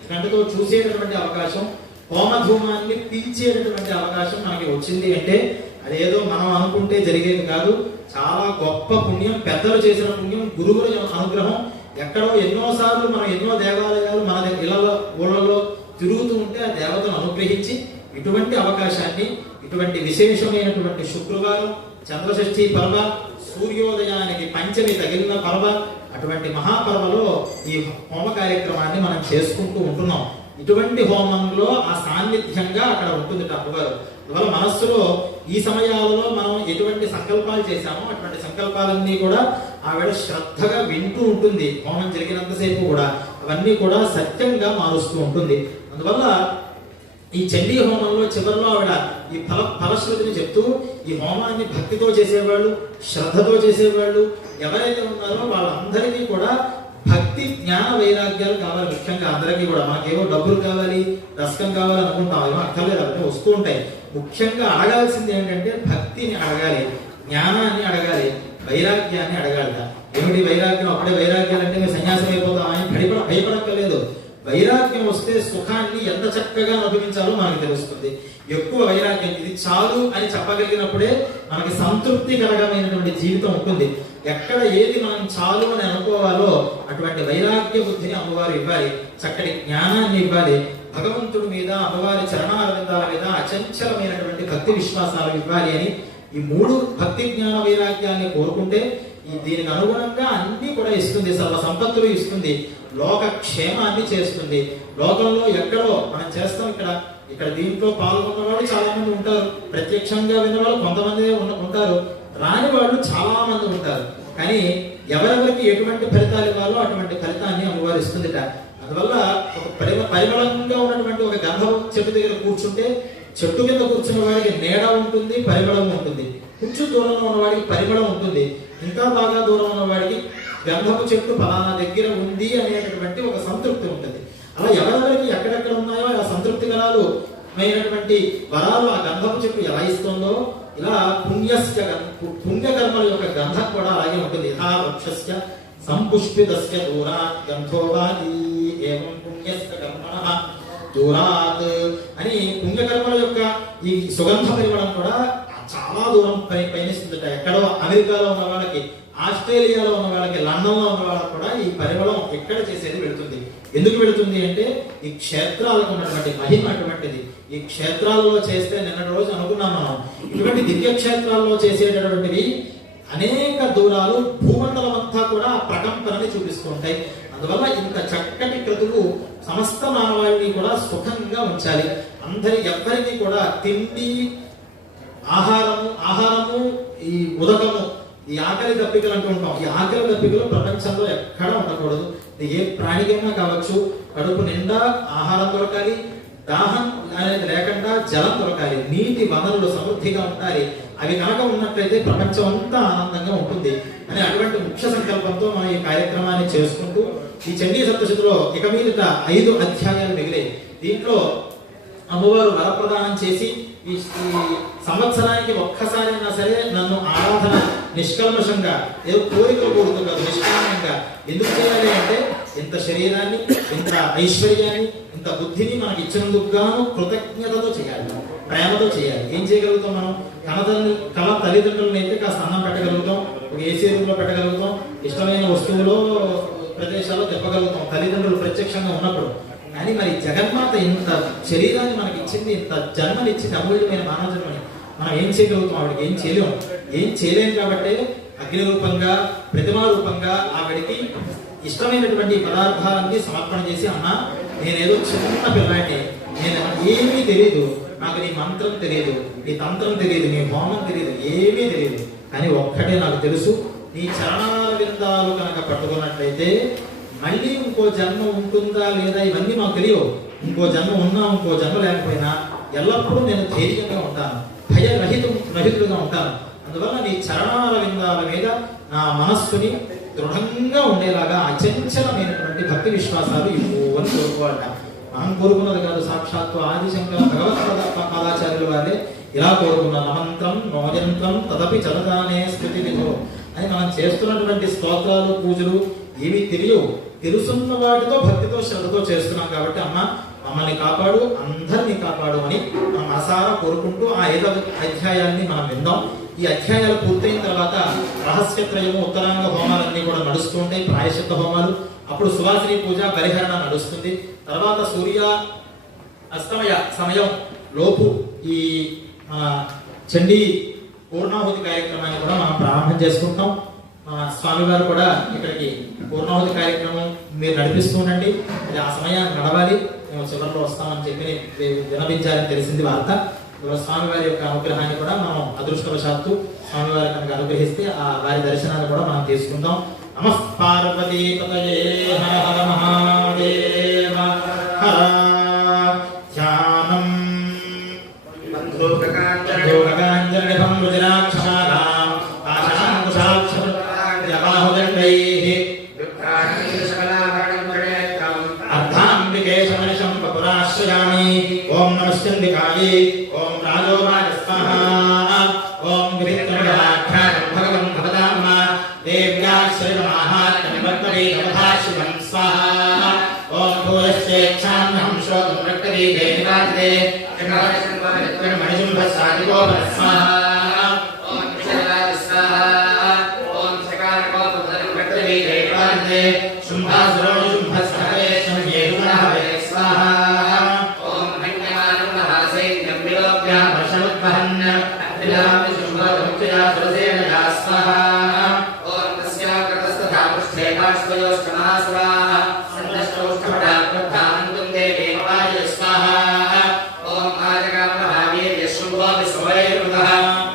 కంటితో చూసేటటువంటి అవకాశం, హోమధూమాన్ని పీల్చేటటువంటి అవకాశం మనకి వచ్చింది అంటే అదేదో మనం అనుకుంటే జరిగేది కాదు. చాలా గొప్ప పుణ్యం, పెద్దలు చేసిన పుణ్యం, గురువుల అనుగ్రహం. ఎక్కడో ఎన్నోసార్లు మనం ఎన్నో దేవాలయాలు మన ఇళ్లలో ఊళ్ళలో తిరుగుతూ ఉంటే ఆ దేవతను అనుగ్రహించి ఇటువంటి అవకాశాన్ని, ఇటువంటి విశేషమైనటువంటి శుక్రవారం చంద్రషష్ఠి పర్వ, సూర్యోదయానికి పంచమి తగిలిన పర్వ, అటువంటి మహాపర్వలో ఈ హోమ కార్యక్రమాన్ని మనం చేసుకుంటూ ఉంటున్నాం. ఇటువంటి హోమంలో ఆ సాన్నిధ్యంగా అక్కడ ఉంటుంది అమ్మవారు. అందువల్ల మనస్సులో ఈ సమయాలలో మనం ఎటువంటి సంకల్పాలు చేశామో అటువంటి సంకల్పాలన్నీ కూడా ఆవిడ శ్రద్ధగా వింటూ ఉంటుంది. హోమం జరిగినంతసేపు కూడా అవన్నీ కూడా సత్యంగా మారుస్తూ ఉంటుంది. అందువల్ల ఈ చండీ హోమంలో చివరిలో ఆవిడ ఈ ఫలశ్రుతిని చెప్తూ ఈ హోమాన్ని భక్తితో చేసేవాళ్ళు, శ్రద్ధతో చేసేవాళ్ళు ఎవరైతే ఉన్నారో వాళ్ళందరికీ కూడా భక్తి జ్ఞాన వైరాగ్యాలు కావాలి. ముఖ్యంగా అందరికీ కూడా మనకేవో డబ్బులు కావాలి, దశకం కావాలి అనుకుంటాం, ఏమో అక్కర్లేదు, అవన్నీ వస్తూ ఉంటాయి. ముఖ్యంగా అడగాల్సింది ఏంటంటే భక్తిని అడగాలి, జ్ఞానాన్ని అడగాలి, వైరాగ్యాన్ని అడగాలి. ఏమిటి వైరాగ్యం? అప్పుడే వైరాగ్యాలు అంటే మేము సన్యాసం అయిపోతామని భయపడక్కర్లేదు. వైరాగ్యం వస్తే సుఖాన్ని ఎంత చక్కగా అనుభవించాలో మనకు తెలుస్తుంది. ఎక్కువ వైరాగ్యం, ఇది చాలు అని చెప్పగలిగినప్పుడే మనకి సంతృప్తికరమైనటువంటి జీవితం ఉంటుంది. ఎక్కడ ఏది మనం చాలు అని అనుకోవాలో అటువంటి వైరాగ్య బుద్ధిని అమ్మవారు ఇవ్వాలి, చక్కటి జ్ఞానాన్ని ఇవ్వాలి. భగవంతుడి మీద, అమ్మవారి చరణారవిందాల మీద అచంచలమైనటువంటి భక్తి విశ్వాసాలు ఇవ్వాలి అని ఈ 3 భక్తి జ్ఞాన వైరాగ్యాన్ని కోరుకుంటే దీనికి అనుగుణంగా అన్ని కూడా ఇస్తుంది. సర్వ సంపత్తులు ఇస్తుంది, లోక క్షేమాన్ని చేస్తుంది. లోకంలో ఎక్కడో మనం చేస్తాం, ఇక్కడ దీంట్లో పాల్గొన్న వాళ్ళు చాలా మంది ఉంటారు, ప్రత్యక్షంగా విన్న వాళ్ళు కొంతమంది ఉంటారు, రాని వాళ్ళు చాలా మంది ఉంటారు. కానీ ఎవరెవరికి ఎటువంటి ఫలితాలు ఇవ్వాలో అటువంటి ఫలితాన్ని అమ్మవారు ఇస్తుందిట. అందువల్ల ఒక పరిమళంగా ఉన్నటువంటి ఒక గంధం చెట్టు దగ్గర కూర్చుంటే చెట్టు కింద కూర్చున్న వాడికి నీడ ఉంటుంది, పరిమళం ఉంటుంది. కొంచెం దూరంలో ఉన్నవాడికి పరిమళం ఉంటుంది, ఇంకా బాగా దూరం ఉన్న వాడికి గంధపు చెట్టు ఫలానా దగ్గర ఉంది అనేటటువంటి ఒక సంతృప్తి ఉంటుంది. అలా ఎవరెవరికి ఎక్కడెక్కడ ఉన్నాయో ఆ సంతృప్తి కళలు అనేకమైనటువంటి వరాలు ఆ గంధపు చెట్టు ఎలా ఇస్తుందో ఇలా పుణ్యకర్మల యొక్క గంధం కూడా అలాగే ఉంటుంది. యథా వృక్షస్య సంపుష్పితస్య దూరాత్ గంధోవాది ఏవం పుణ్యస్య కర్మణః దూరాత్ అని పుణ్యకర్మల యొక్క ఈ సుగంధ పరిమళం కూడా చాలా దూరం పయనిస్తుందట. ఎక్కడో అమెరికాలో ఉన్న వాళ్ళకి, ఆస్ట్రేలియాలో ఉన్న వాళ్ళకి, లండన్లో ఉన్న వాళ్ళకి కూడా ఈ పరిమళం ఎక్కడ చేసేది వెళుతుంది. ఎందుకు వెళుతుంది అంటే ఈ క్షేత్రాలకు ఉన్నటువంటి మహిమ అటువంటిది. ఈ క్షేత్రాలలో చేస్తే నిన్నటి రోజు అనుకున్నాం మనం, ఇటువంటి దివ్య క్షేత్రాల్లో చేసేటటువంటివి అనేక దూరాలు భూమండలం అంతా కూడా ప్రకంపనని చూపిస్తూ ఉంటాయి. అందువల్ల ఇంత చక్కటి క్రతువు సమస్త మానవాళిని కూడా సుఖంగా ఉంచాలి. ఎవ్వరికి కూడా తిండి, ఆహారము, ఈ ఉదకము, ఈ ఆకలి దప్పికలు అంటూ ఉంటాం. ఈ ఆకలి దప్పికలు ప్రపంచంలో ఎక్కడ ఉండకూడదు. ఏ ప్రాణికైనా కావచ్చు, కడుపు నిండా ఆహారం దొరకాలి, దాహం అనేది లేకుండా జలం దొరకాలి, నీటి వనరులు సమృద్ధిగా ఉండాలి. అవి కనుక ఉన్నట్లయితే ప్రపంచం అంతా ఆనందంగా ఉంటుంది అని అటువంటి ముఖ్య సంకల్పంతో మనం ఈ కార్యక్రమాన్ని చేసుకుంటూ ఈ చండీ సప్తశతిలో ఇక మీదట 5 అధ్యాయాలు మిగిలాయి. దీంట్లో అమ్మవారు వరప్రదానం చేసి ఈ సంవత్సరానికి ఒక్కసారైనా సరే నన్ను ఆరాధన నిష్కల్మషంగా, ఏదో కోరికలు కోరుతూ కాదు, నిష్కామంగా ఎందుకు చేయాలి అంటే ఇంత శరీరాన్ని, ఇంత ఐశ్వర్యాన్ని, ఇంత బుద్ధిని మనకి ఇచ్చినందుకు గాను కృతజ్ఞతతో చేయాలి, ప్రేమతో చేయాలి. ఏం చేయగలుగుతాం మనం? కళ తల్లిదండ్రులను అయితే కాస్త అన్నం పెట్టగలుగుతాం, ఒక ఏసీ రూమ్లో పెట్టగలుగుతాం, ఇష్టమైన వస్తువులో ప్రదేశాల్లో చెప్పగలుగుతాం తల్లిదండ్రులు ప్రత్యక్షంగా ఉన్నప్పుడు. కానీ మరి జగన్మాత ఇంత శరీరాన్ని మనకి ఇచ్చింది, ఇంత జన్మనిచ్చింది, అమూల్యమైన మానవ జన్మని మనం ఏం చేయగలుగుతాం? ఆవిడకి ఏం చేయలేము కాబట్టి అగ్ని రూపంగా, ప్రతిమా రూపంగా ఆవిడికి ఇష్టమైనటువంటి పదార్థాలన్నీ సమర్పణ చేసి, అన్న నేనేదో చిన్న పిల్లాడిని, నేను ఏమీ తెలియదు, నాకు నీ మంత్రం తెలియదు, నీ తంత్రం తెలియదు, నీ హోమం తెలియదు, ఏమీ తెలియదు, కానీ ఒక్కటే నాకు తెలుసు, నీ చరణాల విందాలు కనుక పట్టుకున్నట్లయితే మళ్ళీ ఇంకో జన్మ ఉంటుందా లేదా ఇవన్నీ మాకు తెలియవు. ఇంకో జన్మ ఉన్నా, ఇంకో జన్మ లేకపోయినా ఎల్లప్పుడూ నేను ధైర్యంగా ఉంటాను, రహితుడుగా ఉంటాను. అందువల్ల నీ చరణాల విందాల మీద నా మనస్సుని దృఢంగా ఉండేలాగా అచంచలమైనటువంటి భక్తి విశ్వాసాలు ఇవ్వు అని కోరుకోవాలట. మనం కోరుకున్నది కాదు, సాక్షాత్తు ఆదిశంకర భగవత్పాదాచార్యుల వారే ఇలా కోరుకున్న నమంత్రం నోయంత్రం తదపి చదదానే స్థుతి విధో అని మనం చేస్తున్నటువంటి స్తోత్రాలు, పూజలు ఏవి తెలియవు, తెలుసున్న వాటితో భక్తితో శ్రద్ధతో చేస్తున్నాం కాబట్టి అమ్మ మమ్మల్ని కాపాడు, అందరినీ కాపాడు అని మనం మనసారా కోరుకుంటూ ఆ 5వ అధ్యాయాన్ని మనం విందాం. ఈ అధ్యాయాలు పూర్తయిన తర్వాత రహస్యత్రయము, ఉత్తరాంగ హోమాలన్నీ కూడా నడుస్తూ ఉంటాయి, ప్రాయశ్చిత్త హోమాలు. అప్పుడు సువాసిని పూజ, పరిహరణ నడుస్తుంది. తర్వాత సూర్య అస్తమయ సమయం లోపు ఈ చండీ పూర్ణాహుతి కార్యక్రమాన్ని కూడా మనం ప్రారంభం చేసుకుంటాం. స్వామివారు కూడా ఇక్కడికి పూర్ణాహుతి కార్యక్రమం మీరు నడిపిస్తూ ఉండండి, అది ఆ సమయాన్ని నడవాలి, మేము చివరిలో వస్తామని చెప్పి వినపించాలని తెలిసింది వార్త. స్వామివారి యొక్క అనుగ్రహాన్ని కూడా మనం అదృష్టవశాత్తు స్వామివారి కనుక అనుగ్రహిస్తే ఆ వారి దర్శనాన్ని కూడా మనం తీసుకుందాం. నమః పార్వతీ పతయే హర హర మహాదేవ హర. ధ్యానం బంధోగకాంజలిభం రుజిరాక్షమాలాం ఆశాంకుశాక్షబాహుదండైః అర్ధాంబికే శమనిషం వపురాశ్రయామి. ఓం నమశ్చండికాయే, ఓం రాజోవాజస్వాహా, ఓం గిరిత్రమయాఖ్యానం భగవన్ భవదామ దేవ్యాశ్రయమాహాత్మ్యమర్పణీయమథాశివం స్వాహా. ఓం భూయశ్చేచ్ఛామ్యహం శ్రోతం రక్తవీ దేవిరాజే మణిశుంభసాదిగోపర స్వాహా. ఓం విశలాద స్వాహా. ఓం సకారకోపదరం రక్తవీ దేవిరాజే శుంభాసురోణి శుంభస్కరేశం యేరుణహవే స్వాహా. ఓం హన్యమానం మహాసైన్యం విలోక్యా వర్షముద్వహన్ అభిలామి శుంభోత్యా సురసేనయా స్వాహా. ఓం తస్యాకృతస్తథా పృష్ఠే బాష్పయోష్టమాస్వాహ సందష్టౌష్ఠపటాత్మర్థానంతం దేవే వాయ స్వాహా. ఓం ఆజగామహావీర్య శుంభో విశ్వవైరుదః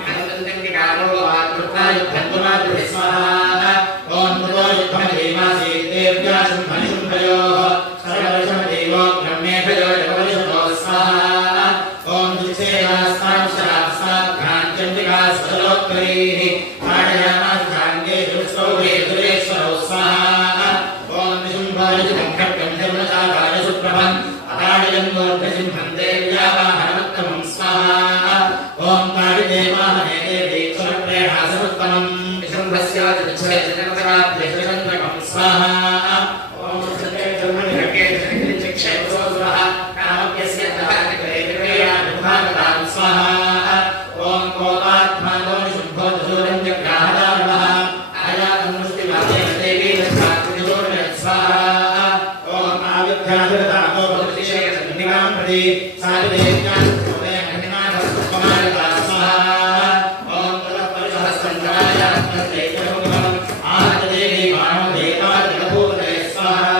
అనంతం వికారో ఆత్మృతాయుద్ధంతుమాద్రి స్వాహా. ఓం మృదో యుద్ధమదేవాసీ దేవ్యా శుంభని శుంభయోః సర్వశమదేవో బ్రహ్మేభయో జగవశతో స్వాహా. ఓం దుచ్ఛేదాస్తాంశరాస్తాఘ్రాంత్యంతికా సలోత్రైః పాడయామాస్ఘాంగే దుఃసౌభే దురేశ్వరౌ స్వాహా. ఓం నిశుంభాయ ఖడ్గం ధర్మచారాయ సుప్రభం అథా कालियं गोर्धसिंहं देव्या वाहनमुत्तमं स्वाहा ॐ कालिदेवाहने देवी क्षुरप्रेणासमुत्तमं विशुम्भस्यादिच्छेदनमराभ्यश्चन्द्रकं स्वाहा ॐ सत्यजन्मनिरके जनिक्षेत्रोऽसुरः कामप्यस्य दहनकरेकरेयानुभागतां स्वाहा ॐ कोपात्मानो निशुम्भो दशूरञ्जग्राहदारुणः आयातं मुष्टिवादेन देवी दत्तात्रिजोर्यत् स्वाहा ॐ आविद्याधरतातो भक्तिशेषनिगां प्रति सारिदेव्यां उदयमहिनाथस्वमायता स्वाहा ॐ ततः परिशहस्रञ्जवायात्मस्तेजमुखम् आहतदेवी मानवदेवादिकभूतये स्वाहा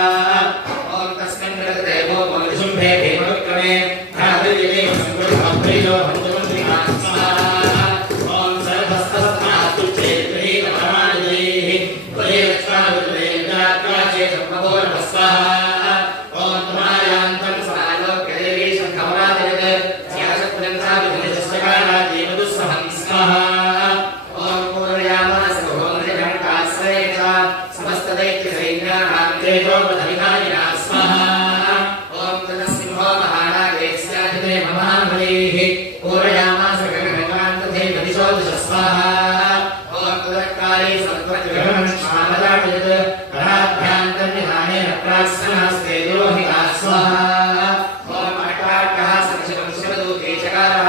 ॐ तस्मिन् प्रगदेवो विशुम्भे भीमविक्रमे धातुर्यदेव संकृतमभ्रीयो हन्तमन्त्रिकां स्वाहा ॐ सर्वस्तस्मात्तुच्छेद्गृहीतपरमादिदैः त्वयैरक्ष्माविदेव्यात्काचेतम्भवो स्वाहा ॐ त्वमायान्तं समालोक्यदेवी शङ्खमराधिरत् स्यासत्पुरन्ताविधनिशस्यकाराजीवदुस्सहं स्वाहा ॐ पूरयामास भोमनिघण्टाश्रयेण समस्तदैत्यसैन्यानां तेजोपधविधायिना स्वाहा ॐ तदसिंहो महानागे स्यादिते महाबलीः पूरयामास गगनकान्तधे दिशोदश स्वाहा ॐ तदक्काले सत्त्वग्रहणश्वामदाटयत् कराभ्यान्तर्निधानेन प्राक्सनहस्ते दुरोहिता स्वाहा ॐ अट्टाट्टः सदशिवं शिवदूते चकारः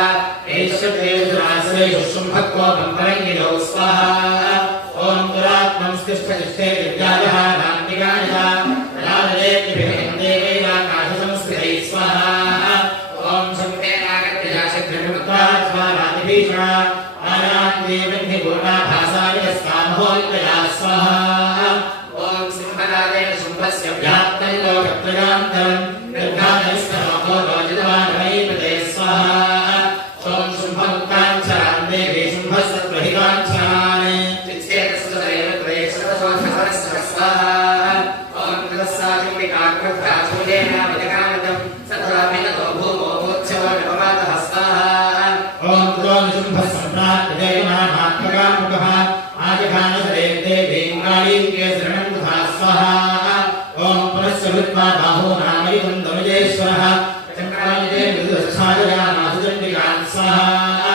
एषदेवसुराश्रयेषु शुम्भक्कोपं परङ्गिलौ स्वाहा ॐ दुरात्मं स्तिष्ठतिष्ठे विद्यालः नान्तिकानिता राजलेत्रिभिः देवैराकाशसंस्कृतैः स्वाहा ॐ शक्तेनागत्यजाशक्तिमुद्रात्मारादिभीषणा आयान्देवन्हि पूर्णाभासायस्तामहोल्कया स्वाहा ॐ सिंहनादेन शुम्भस्य व्याप्तं लोकत्रयान्तरं निर्घातनिस्तमो रोजितवानमयीपते स्वाहा ॐ शुम्भमुक्ताञ्चरान् देवी शुम्भसत्त्वहिताञ्चरान् चित्सेतसुतरेव त्वयेषदशोधहरस्य स्वाहा ॐ तदस्साचिम्बिकाकृभ्यासूलेनावधिकामतं सतराभिनतो भूमो भूत्सवो नवमातः स्वाहा ॐ त्रों शुम्भसम्प्राप्तदेवनामात्मकामुखः आजघानसरे देवीं कालीं केसरणं तथा स्वाहा ॐ पुनश्च कृत्वा बाहो नामयुतं दनुजेश्वरः चक्रायुधे मृदुच्छादयामासुचण्डिकां स्वाहा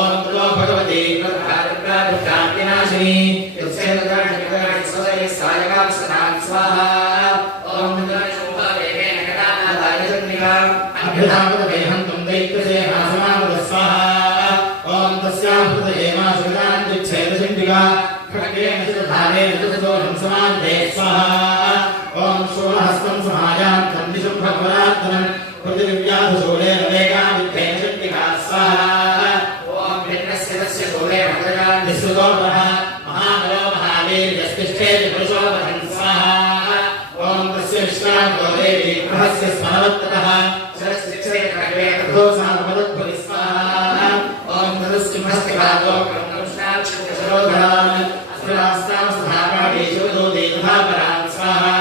ॐ त्रो भगवती प्रभ्रातिनाशिनी यत्सेनदाणिकाणिसोदयः सायकां स्वाहा ॐ शुम्भवेगेन कटानादायचण्डिकाम् अभ्युधापदवेहन्तं दैत्यसेनासमावद स्वाहा ॐ तस्यां हृदये मासुदान्तिच्छेदचण्डिका खड्गेन चितधारेण चतुर्दोषं समान्ते स्वाहा ॐ शूलहस्तं समायान्तं निशुम्भकमलात्मनं पृथिव्याधुशूलेन वेगामिद्धेन चण्डिका स्वाहा ॐ भिन्नस्य तस्य शूलेन हृदयान्तिश्रुतोपरः महाबलो महावीर्यस्तिष्ठेति पुरुषोपहं स्वाहा ॐ तस्य विश्रान्तो देवी गृहस्य स्मरवत्ततः शिरश्चिक्षेत्रवेदोसामपदद्भुति स्वाहा ॐ तदस्सिंहस्य भागो कृष्णाक्षरोधरान् अस्मिरास्तां सभाकाणीषु दूतीतभापरान् स्वाहा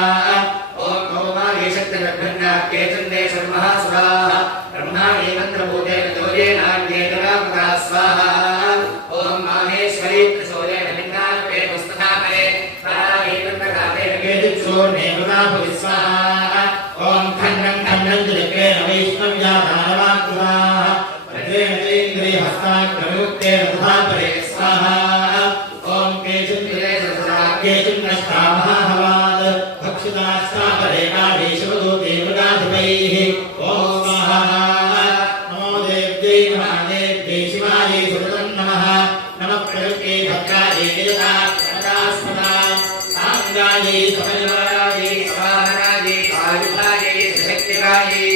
ॐ कौमारीशक्तिरभ्यन्नाट्ये चन्दे शर्महासुराः ब्रह्माणे मन्त्रभूतेन दोर्येनान्येन रामका स्वाहा ॐ माहेश्वरी त्रिशूलेन भिन्नात्वे पुस्तकापरे ताराये मन्त्रघातेन केचित्सूर्णे कृताभुवि स्वाहा ॐ खण्डं खण्डं जलिकेन वैष्णव्याधारवाकृताः वज्रेण चैन्द्रियहस्ताग्रमुक्तेन तथापरे स्वाहा ॐ केचिन्दिरे सतता केचिन्नष्टा महाहवात् भक्षितास्तापरे कालेषु दूते मृगाधिपैः ॐ स्वाहा नमो देव्यै महादेव्यै शिवायै सुदतं नमः नमः प्रकृत्यै भद्रायै जयता प्रणदास्मदा साङ्गायै समयवायै स्वाहरायै सायुधायै सशक्तिकायै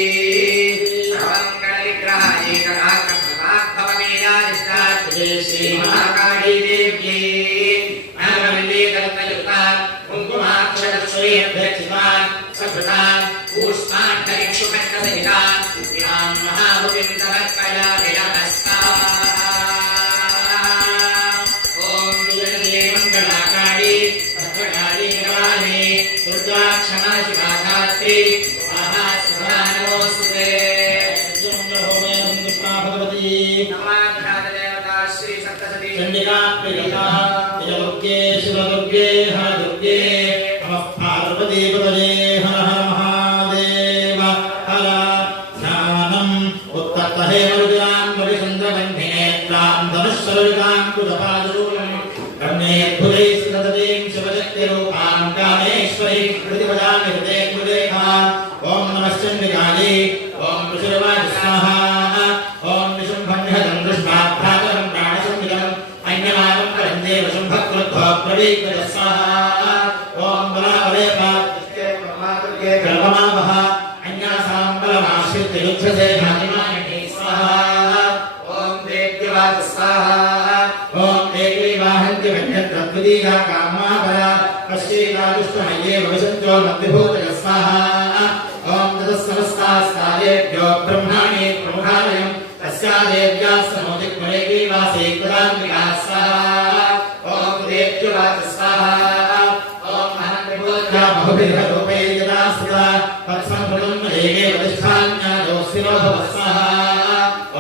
सर्वमङ्गलविग्रहायै कलाकर्तनाभवमेयादिष्टात्रे श्रीमहाकाली देव्यै नागमण्डीकरत्नयुक्तान् कुङ्कुमाक्षरश्रीयभ्यर्चितान् सकृतान् कूष्माण्डरिक्षुखण्डसहितान् इमां महाभुविं समर्पयामि नमस्कारः ॐ विजये मङ्गलाकाली भद्रकाली नमामि दुर्गा क्षमा शिवा धात्री स्वाहा स्वधा नमोऽस्तुते भगवती नमः श्री सप्तशती चण्डिका प्रियता जयदुर्गे शिवदुर्गे हरदुर्गे नमः पार्वतीपतये हर हर महादेव हर हेमरुद्रां कविचन्द्रवन्धिनेत्रां धनुश्शरयुगां कुजपादरूपं कर्णेऽद्भुतैः सततीं शिवशक्तिरूपां कामेश्वरीं प्रतिपदामि हृदे कुलेखा ॐ नमश्चण्डिकायै ॐ पृथिवाय स्वाहा ॐ निशुम्भन्निहतं दृष्ट्वाभ्याकरं प्राणसंविदम् अन्यमानं परञ्जेव शुम्भक्रुद्धो प्रवीक्तय स्वाहा ॐ बलाबले पात्ये परमात्मके कल्पमावः अन्यासां बलमाश्रित्य युध्यसे भातिमायते स्वाहा ॐ देव्यवाच स्वाहा ॐ देवी वाहन्ति वन्यत्रद्वितीया कामापरा पश्येतादुष्टमय्येव विशन्तो मध्यभूतय स्वाहा ॐ ततस्समस्तास्तादेभ्यो ब्रह्माणि प्रमुखालयं तस्या देव्या समोदिक्मरेगी वासे कुलान्विका स्वाहा ॐ देव्यवाच स्वाहा ॐ महन्विभूत्या बहुभिर्रूपे यदा स्थिता तत्सम्प्रदं मयेगे प्रतिष्ठान्यादोऽस्तिनो भव स्वाहा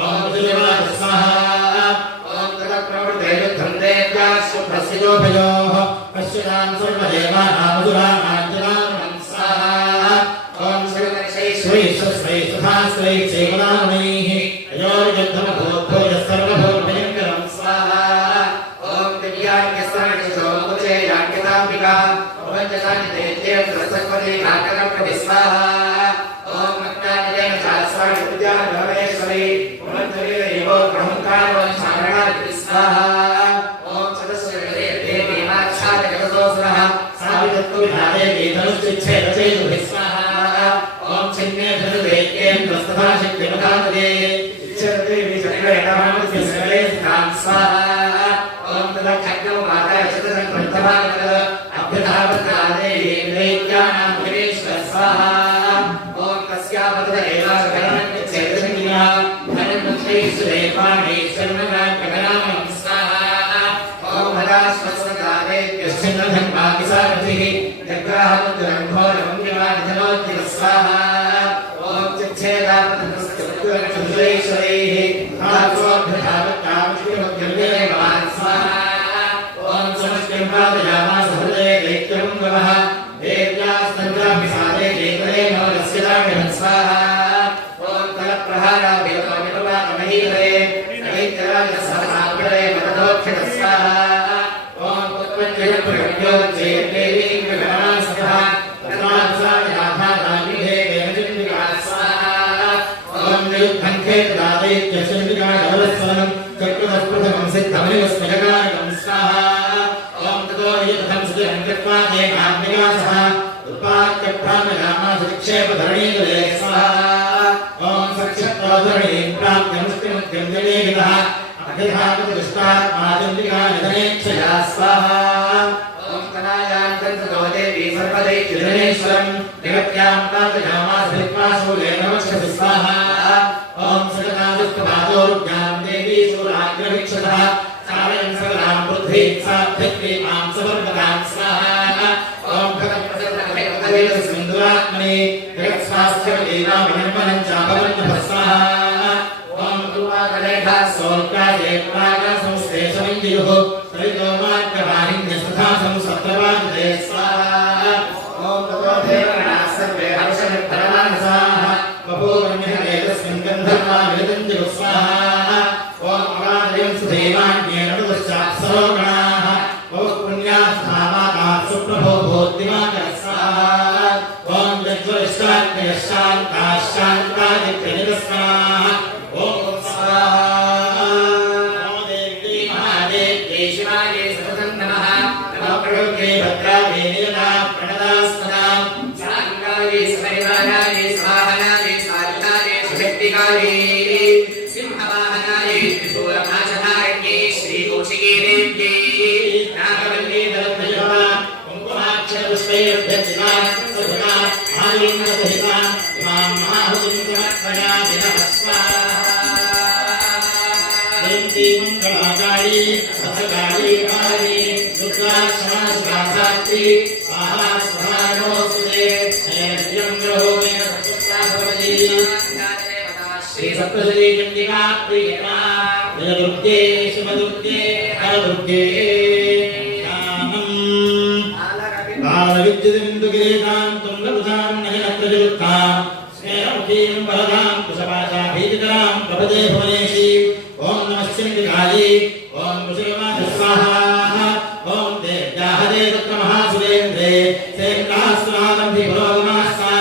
ॐ पृथिवाच स्वाहा ॐ ततप्रवृते युद्धं देव्या शुभस्योभयोः पश्यतां सर्वदेवानामधुराणाञ्जनानं स्वाहा ॐ श्रीश्वरैश्वरैश्वरैश्वरैश्वरैः अयोर्युद्धमभूद्भूय सर्वभूतभयङ्करं स्वाहा ॐ दिव्याङ्गस्वामिशोमुचेयाङ्किताम्बिका प्रपञ्चसान्निधेत्येन्द्रसत्पति नाटकप्रति स्वाहा ॐ मक्तानिलेन शास्त्राणि विद्याधरेश्वरी पुनर्धरीरयो ब्रह्मकार्यवंशारणादिति स्वाहा ॐ सदस्वरे देवी माच्छादकसोऽसुरः साविदत्तु विधादेवी धनुश्चिच्छेदचेतुभिः स्वाहा ॐ छिन्ने धनुर्वेद्येन्द्रस्तथा शक्तिमतापदे इच्छदेवी चक्रेण सकले स्नां स्वाहा ॐ तदा खड्गौ माता शतसङ्कृतभागत अभ्यधावतादेवी दैत्यानां विवेश्वर स्वाहा ॐ तस्यापद एवासकरणञ्चेतशङ्गिना धनमुख्यैश्वरेपाणैश्वर्णगान्यगणामं स्वाहा ॐ हदाश्वस्वदादेव्यश्चिन्नधन्वाकिसारथिः जग्राहमुद्रम्भोरमङ्गिवानिधनोद्यम स्वाहा ॐ चिच्छेदापतस्तुरेश्वरैः धात्वोऽभ्यधावत्तामुष्टिमुद्यमेवान् स्वाहा ॐ समष्टिं पादयामास हृदये दैत्यमुङ्गवः देव्यास्तन्द्राभिसादे देवरे नवरस्यदामिहं स्वाहा ॐ तलप्रहाराभिलपामिपवाकमहीहरे दैत्यराजसहसाग्रे मतदोक्षित स्वाहा ॐ पुत्वञ्जयप्रगम्योज्जयदेवीं विगणासभा तत्रासायनाथादामिहे देवचण्डिका स्वाहा ॐ निरुद्धङ्खेतदादैत्यचण्डिका डबलस्वरं चक्रमस्पृथकं सिद्धमनिवस्मयकारकं स्वाहा ॐ ततो यथं सुजनं कृत्वा देवाम्बिका सह उत्पाद्यभ्रामयामासविक्षेपधरणीतले स्वाहा ॐ सक्षत्रोधरणीं प्राप्य मुष्टिमुद्यं जनेगितः अभिधापतिदुष्टात्माचण्डिका निधनेच्छया स्वाहा ॐ तनायां तन्ततो देवी सर्वदैत्यजनेश्वरं निगत्यां पादयामासविद्वासूलेन वक्षसि स्वाहा ॐ सकटादुष्टपादोरुभ्यां देवी शूलाग्रवीक्षतः सावयं सकलां पृथ्वीं साध्यत्रीमां सवर्गतां स्वाहा ॐ भगवत्प्रसन्नकलैकतवेदस्मिन्दुरात्मने जगत्स्वास्थ्यमदेवाभिनिर्मलं चापवन्नभः स्वाहा ॐ तुवाकलेखा सोल्काये प्रागसंश्लेषमञ्जयुः सरितोमार्गवाहिन्यस्तथा संसप्तवादिते स्वाहा ॐ ततो देवगणाः सर्वे हर्षनिर्भरमानसाः बभूवन्यहरेतस्मिन् गन्धर्वा विरतञ्जयुः स्वाहा ॐ अवादयं सुदेवान्येन तदश्चाप्सरोगणाः बहु पुण्यास्थामाकाः सुप्रभो भूद्दिवाकरः स्वाहा ॐ यज्वरिष्ठाग्नयः शान्ताः शान्तादित्यनिरस्वाहा ॐ स्वाहा नमो देव्यै महादेव्यै शिवायै सततं नमः नमो प्रभुभ्ये भद्रायै नियता प्रणदास्मदां साङ्गायै सपरिवारायै स्वाहनायै स्वादितायै सुशक्तिकायै सिंहवाहनायै त्रिशूलनाशधारण्यै श्रीकौशिकी देव्यै नागवल्ली दलद्वयः कुङ्कुमाक्षरपुष्पैरभ्यर्चिता सभुता आलिङ्गनसहिता इमां महाहुतिं समर्पयामि नमः स्वाहा जयन्ती मङ्गलाकाली भद्रकाली काली दुर्गा क्षमाश्राद्धात्री स्वाहा स्वाहा नमोऽस्तुते नैवेद्यं ग्रहोमेन सत्पुष्टा भवति श्री सप्तशती चण्डिका प्रियता जय दुर्गे शिवदुर्गे हरदुर्गे बालविद्युदिन्दुकिरीटां तुङ्गबुधां नयनत्रजुक्तां स्नेहमुखीं वरदां कुशपाशाभीति शङ्करां प्रपदे भुवनेशी ॐ नमश्चन्द्रिकायै ॐ ऋषिवाच स्वाहा ॐ देव्याहदे तत्र महासुरेन्द्रे सेनास्नादं विभोगमास्ता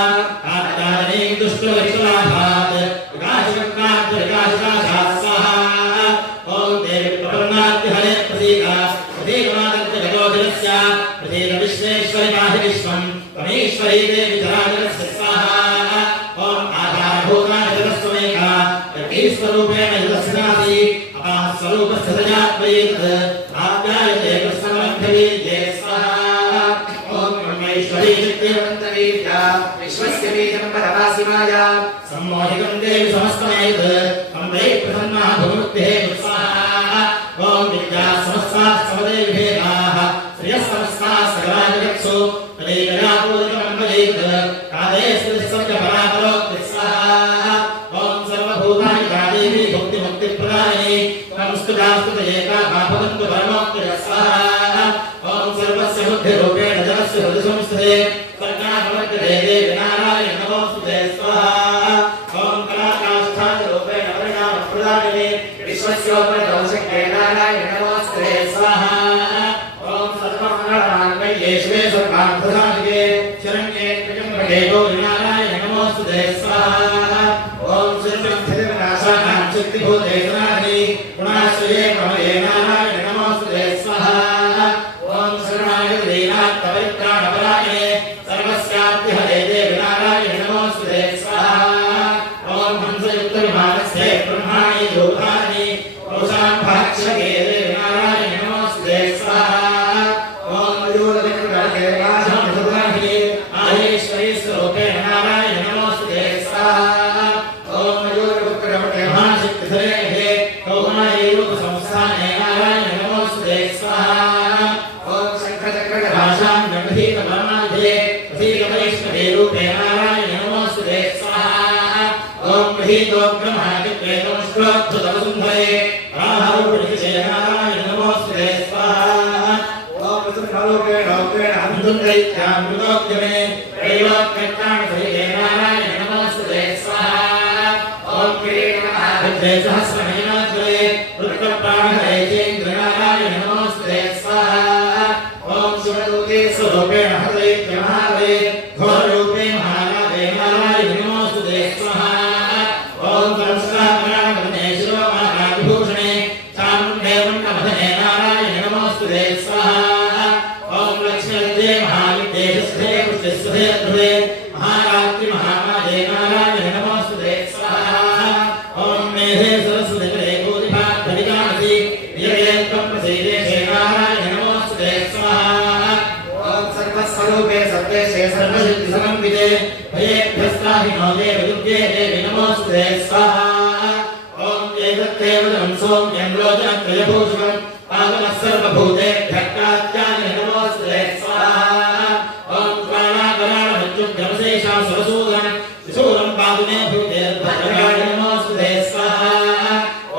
आत्ताने दुष्टवैश्वराभात् विकाशवक्त्रात् विकाशकाशात् स्वाहा ॐ देवी प्रपन्नात्य हरे प्रसीदा प्रतीकमादत्य जगोदरस्य प्रतीक विश्वेश्वरि पाहि विश्वं परमेश्वरी देवी जराजरस्य स्वाहा ॐ आधारभूताय जगत्स्वमेका स्वरूपेण यदस्नाति अपास्वरूपस्य सजात्वयेत् आप्यायते कृष्णमध्यवीर्ये स्वाहा ॐ ब्रह्मेश्वरी शक्तिवन्तवीर्या विश्वस्य बीजं परमासिमाया सम्मोहितं देवी समस्तमेत् अम्बे प्रसन्ना भूमुक्तेः स्वाहा ॐ विद्या समस्ताः समदे विभेदाः श्रियः समस्ताः सकला जगत्सु तदेकया पूजितमम्बलेत् काले स्थितिः परापरोक्ति स्वाहा ॐ सर्वभूतानि कादेवी भुक्तिमुक्तिप्रदायिनी नमस्कृतास्तुतयेका भवन्तु परमोक्तिः स्वाहा ॐ सर्वस्य बुद्धिरूपेण जगस्य हृदिसंस्थिते सर्गाभवद्गते देवी नारायण नमोऽस्तुते स्वाहा ॐ कलाकाष्ठारूपेण परिणामप्रदायिनी विश्वस्योपरिदंशके नारायण नमोऽस्तुते स्वाहा ॐ सर्वमङ्गलमाङ्गल्ये शिवे सर्वार्थसाधिके शरण्ये त्र्यम्बके गौरि नारायण नमोऽस्तुते स्वाहा ॐ सर्वस्थितिविनाशानां शक्तिभूते सनातनी गुणाश्रये कमले नारायण नमोऽस्तुते स्वाहा ॐ शरणागतदीनात्तपरित्राणपरायणे सर्वस्याप्तिहरे देवी नारायण नमोऽस्तुते स्वाहा ॐ हंसयुक्तविमानस्थे ब्रह्माणि योधानि पुरुषां भाक्षके देवी नारायण नमोऽस्तुते स्वाहा ॐ मयूरविक्रमके वासमसुधाहिने आयेश्वरी स्वरूपेण नारायण नमोऽस्तुते स्वाहा ॐ मयूरविक्रमके महाशक्तिधरेः कौमारीरूपसंस्थाने नारायण नमोऽस्तुते स्वाहा ॐ शङ्खचक्रभाषां गणधीतपरमाध्ये प्रतीकवैष्णवे रूपे नारायण नमोऽस्तुते स्वाहा ॐ गृहीतोग्रमहादित्वेदमुष्टोद्धतवसुन्धरे राहरूपनिशे नारायण नमोऽस्तुते स्वाहा ॐ ऋतुर्फलोकेण अन्धुन्दैत्यामृतोद्यमे त्रैलोक्यत्राणसहिते नारायण नमोऽस्तुते स्वाहा ॐ किरीटमहाविद्ये सहस्रनयनाद्वये वृत्तप्राणहरे चेन्द्र नारायण नमोऽस्तुते स्वाहा ॐ शिवदूते स्वरूपेण हृदयेत्यमहावे घोररूपे महानादे नारायण नमोऽस्तुते स्वाहा ॐ संस्कारामणे शिरोमहाविभूषणे चामुण्डे वन्नमधने नारायण नमोऽस्तुते स्वाहा ॐ लक्ष्मीविद्ये महाविद्ये सुधे पुष्टिस्वधे ध्रुवे महारात्रि महामादे नारायण नमोऽस्तुते स्वाहा ॐ मेधे सरस्वती भूतिभाद्धरिकामसि नियते त्वं प्रसीदेशे नारायण नमोऽस्तुते स्वाहा ॐ सर्वस्वरूपे सत्त्वेशे सर्वसिद्धिसमन्विते भयेभ्यस्त्राहिनो देवदुर्गे देवी नमोऽस्तुते स्वाहा ॐ एतत्तेवलं सौम्यं लोचनत्रयभूषणं पावनः सर्वभूतेभ्यः कात्यायन नमोऽस्तुते स्वाहा ॐ प्राणाकराणमत्युग्रमशेषा सुरसूदन त्रिशूलं पादुने भूतेर्भद्रकाय नमोऽस्तुते स्वाहा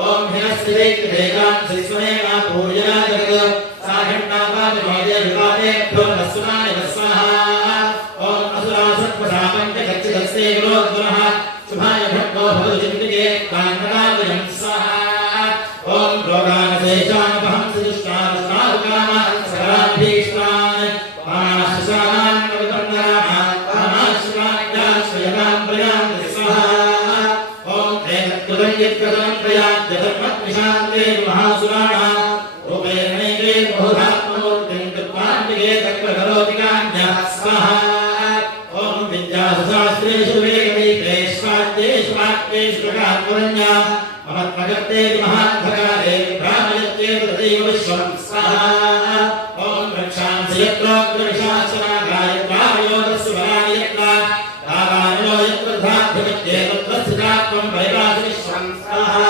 ॐ हिरस्त्रिदेक्तिदेकां शिस्वनेवा पूर्यना जगत् साहिण्डापादिमोदे विपादेभ्यो नस्सुनाय स्वाहा ॐ असुरासत्पशापञ्चगच्छिदस्ते गुरोद्वरः शुभाय भट्टो भवतु चिन्तिके काङ्कणावयं स्वाहा ॐ रोगानशेषानपहंसि दुष्टारुष्टारुकामान् सकलाभीष्टान् पाणाश्रशानान् कवितन्नरामान् पाणाश्रमाज्ञाश्रयतां प्रयान्ति स्वाहा ॐ एतत्कृतं यत्कृतं प्रयान्ति धर्मत्विशान्ते महासुराणां रूपेणैके बहुधात्ममूर्तिं कृत्वान्तिके तत्र करोति कान्यः स्वाहा ॐ विद्यासुशास्त्रेषु वेदैतेष्वाद्येषु वाक्येषु प्रकात्मरण्या ममत्मगत्ते महान्धकारे भ्रामयत्येव तदैव विश्वं स्वाहा ॐ रक्षांसि यत्रोग्रविशासनागाय प्रायोगस्य वराणि यत्र रागानो यत्र धाभ्यमित्ये तत्र स्थिता त्वं वैवासि विश्वं स्वाहा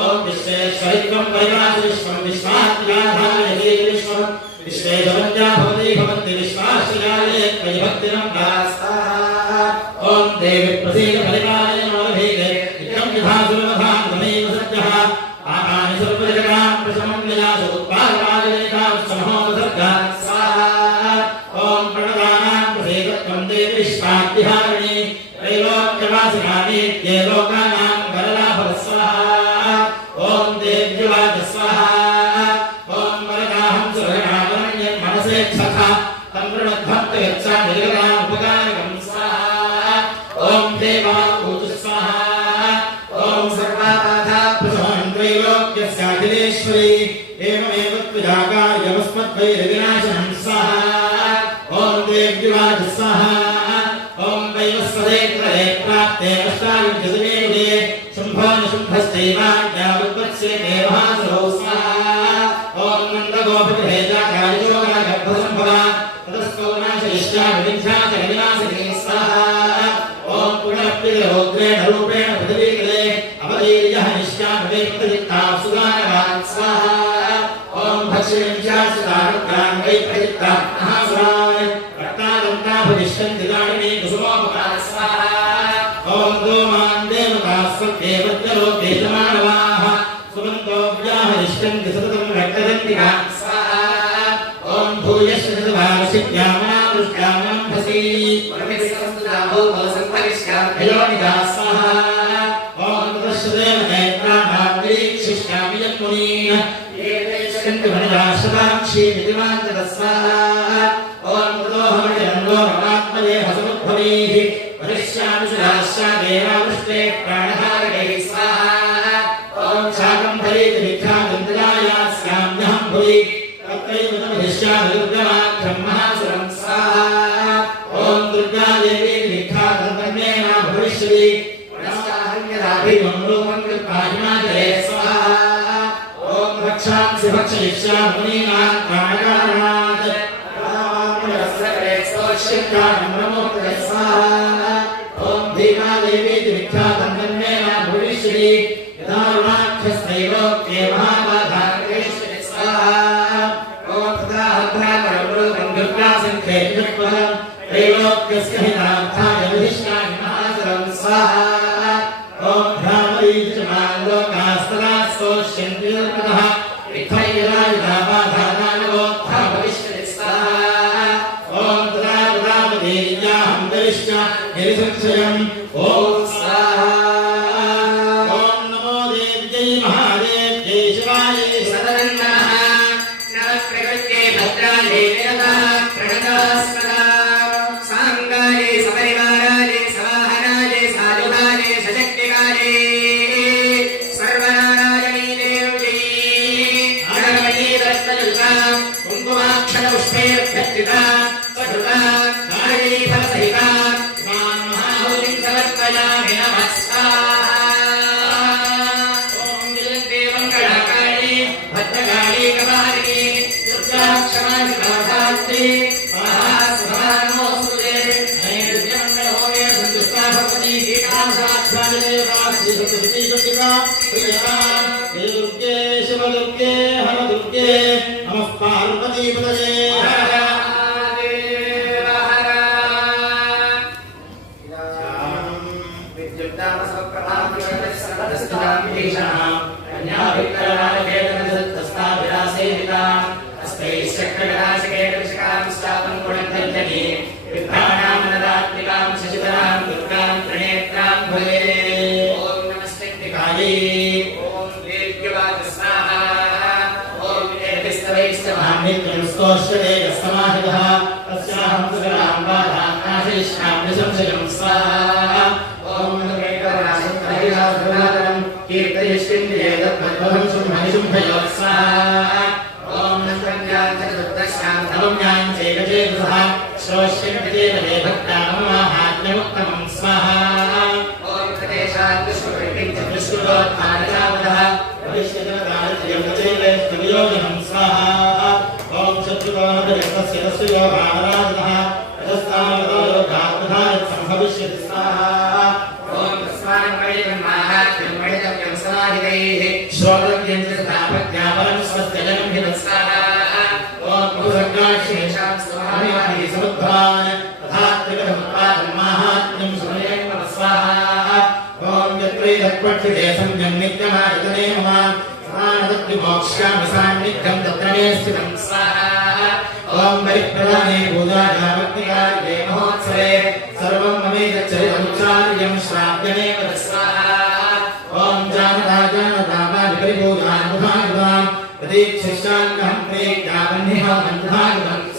ॐ विश्वेश्वरित्वं वैवासि विश्वं विश्वात्याधाय देवि विश्वं विश्वेशवन्त्या भवति भवन्ति विश्वाश्रयाले त्वयिभक्तिनं स्वाहा ॐ देवि प्रसीद परिपालय नवभीते इत्थं विधासुरमधां तमेव सत्यः आपानि सर्वजगतां प्रशमं ययासु उत्पादपादनेकां समहोपसर्गः स्वाहा ॐ प्रणतानां प्रसीदत्वं देवि विश्वात्तिहारिणी त्रैलोक्यवासिनानि ये लोकानां वरदा यच्छथ तन्वृणध्वत्त यच्छा निर्गताम् उपकारकम् स्वाहा ॐ देवाभूत स्वाहा ॐ सर्वाबाधा प्रशमनं त्रैलोक्यस्याखिलेश्वरी एवमेव त्वजाकार्यमस्मद्वैरविनाशनं स्वाहा ॐ देव्युवाच स्वाहा ॐ वैवस्वदेत्रये प्राप्ते अष्टाविंशतिमेयुगे शुम्भोऽनुशुम्भश्चैवाज्ञावुत्पत्स्ये देवहासुरौ स्वाहा ॐ नन्दगोपतिभेदाकार्यशोभनगर्भसम्भवा ततस्कौनाशयिष्याभिविन्ध्याचलनिवासिनी स्वाहा ॐ पुनरप्यरौद्रेण रूपेण पृथिवीकृते अवतीर्यः निष्यामवेक्तदिक्ताः सुगानवान् स्वाहा ॐ भक्ष्यविन्ध्यासुतानुग्रान् वैप्रदिक्तान् महासुरान् रक्तादन्ताभविष्यन्ति दाणिनी कुसुमोपका स्वाहा ॐ गोमान् देवताः स्वदेवत्यलोके मानवाः सुमन्तो व्याहरिष्यन्ति सततं रक्तदन्तिकान् स्वाहा ॐ भूयश्चतुर्वार्षिक्यामनावृष्ट्यामनम्भसी परमेश्वरस्तुताभूतसम्भविष्याभयोनिदा स्वाहा ॐ ततश्रुतेन नेत्राभावरीक्षिष्यामि यन्मुनीः येषन्ति वनजाशताक्षी विधिमान्तद स्वाहा ॐ ततोऽहमजन्मो रमात्मये हसमुद्भवीः वरिष्यामि सुधाश्चा देवावृष्टे प्राणहारकैः स्वाहा ॐ शाकम्भरीति विख्यातन्तरायास्याम्यहं भुवि तत्रैव तमधिष्यामि महासुरं स्वाहा ॐ दुर्गादेवी विख्यातन्तन्मेन भविष्यति पुनश्चाहन्यदाभिमं रूपं कृत्वा हिमाचले स्वाहा ॐ भक्षांसि भक्षयिष्यामि मुनीनां प्राणकारणात् ोष्यकामोक्तये स्वाहा ॐ भीमादेवीति विख्यातन्तन्मेन भविष्यति यदारुणाख्यस्त्रैलोक्ये महाबाधाकृष्यति स्वाहा ॐ तथाहन्ताकरं दुर्गासङ्ख्ये चत्वरं त्रैलोक्यस्य हितार्थाय विधिष्ठामि महासुरं स्वाहा ॐ भ्रामरीति च माल्लोकास्तदा स्तोष्यन्ति दुर्गतः विद्धयरायिता बाधानानवोत्था भविष्यति स्वाहा ॐ तदा रामदेव्याहं दरिष्य निरिसंशयम् ॐ स्वाहा ॐ नमो देव्यै महादेव्यै शिवायै सदनन्दनः नमः प्रकृत्यै भद्रायै निरतः प्रणतस्मदा साङ्गायै सपरिवारायै सवाहनायै साधुकायै सशक्तिकायै सर्वनारायणी देव्यै अनवरती रत्नयुक्ता कुङ्कुमाक्षरपुष्पैर्भ्यर्थिता सकृता काली फलसहिता इमां महाहुतिं समर्पयामि नमः स्वाहा ॐ जगद्देवङ्गळकाली भद्रकाली कपालिनी दुर्गा क्षमा धात्री महास्वानमोऽस्तुते नैवेद्यमङ्गलहोमे सन्तुष्टा भगवती गीतासाध्यादेवासिसुतिका प्रियतां देवदुर्गे शिवदुर्गे हरदुर्गे नमः पार्वतीपतये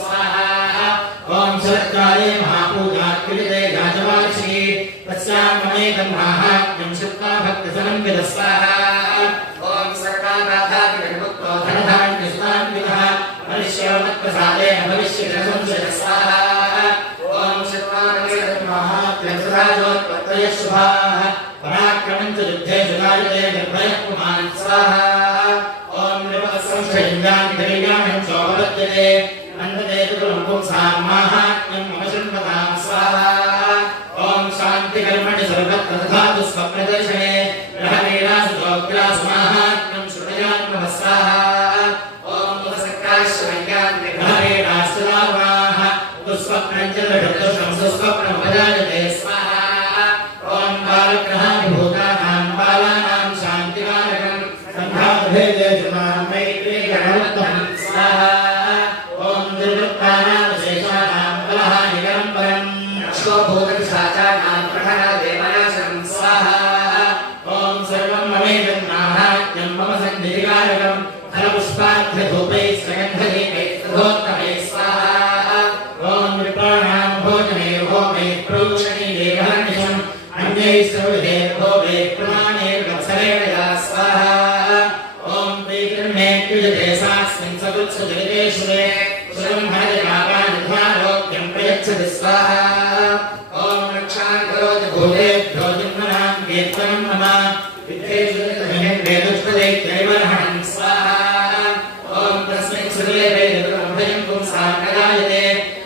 स्वाहा माहात्म्यं श्रुत्वा भक्तिसमन्वित स्वाहा ॐ सर्वानाथादिगणपुत्रो धनधान्यसुतान्वितः मनुष्योन्नतप्रसादेन भविष्यति स्वाहा ॐ सर्वानाथादिगणमाहात्म्यं सदाजोत्पत्तयः शुभाः पराक्रमं च युद्धे सुधारिते निर्भयः पुमान् स्वाहा ॐ नृपसंश्रयञ्जान्धरीयाणं शोभवद्यते नन्ददेतुकुलं पुंसां माहात्म्यं मम शृण्वतां स्वाहा ॐ शान्तिकर्मणि सर्वत्र दधातु स्वप्रदर्शने ग्रहवीरासुतोग्रासु माहात्म्यं श्रुतयान्मः स्वाहा ॐ उपसक्राश्रमज्ञान्तिग्रहवीरास्तुलावाः दुःस्वप्नं च दृढदुष्टं सुस्वप्नमुपजायते स्वाहा ॐ बालग्रहाभिभूतानां बालानां शान्तिकारकं सन्धातुभेदे जुनां मैत्रीकरणोत्तमं स्वाहा ॐ दुर्वृत्तानामशेषाणां कलहानिकरं परम् भूतपिशाचानां प्रहरदेवनाशनं स्वाहा ॐ सर्वं ममेदं माहात्म्यं मम सन्धिकारकं फलपुष्पाध्यधूपैः सुगन्धदीपैः सुधोत्तमैः स्वाहा ॐ विप्राणां भोजने होमैः प्रोक्षणीये महर्निशम् अन्यैः सर्वदेवभोगैः प्रमाणैर्वत्सरेण या स्वाहा ॐ प्रीतिर्मे क्रियते सास्मिन् सकृत्सुजगदेशुरे सुरं हरजकापानिध्यारोग्यं प्रयच्छति स्वाहा ॐ रक्षां करोति भूतेभ्यो जन्मनां कीर्तनं मम विद्येषु वेदुष्टदैत्यैर्वहनं स्वाहा ॐ तस्मै सुदेवे भयं पुंसां प्रजायते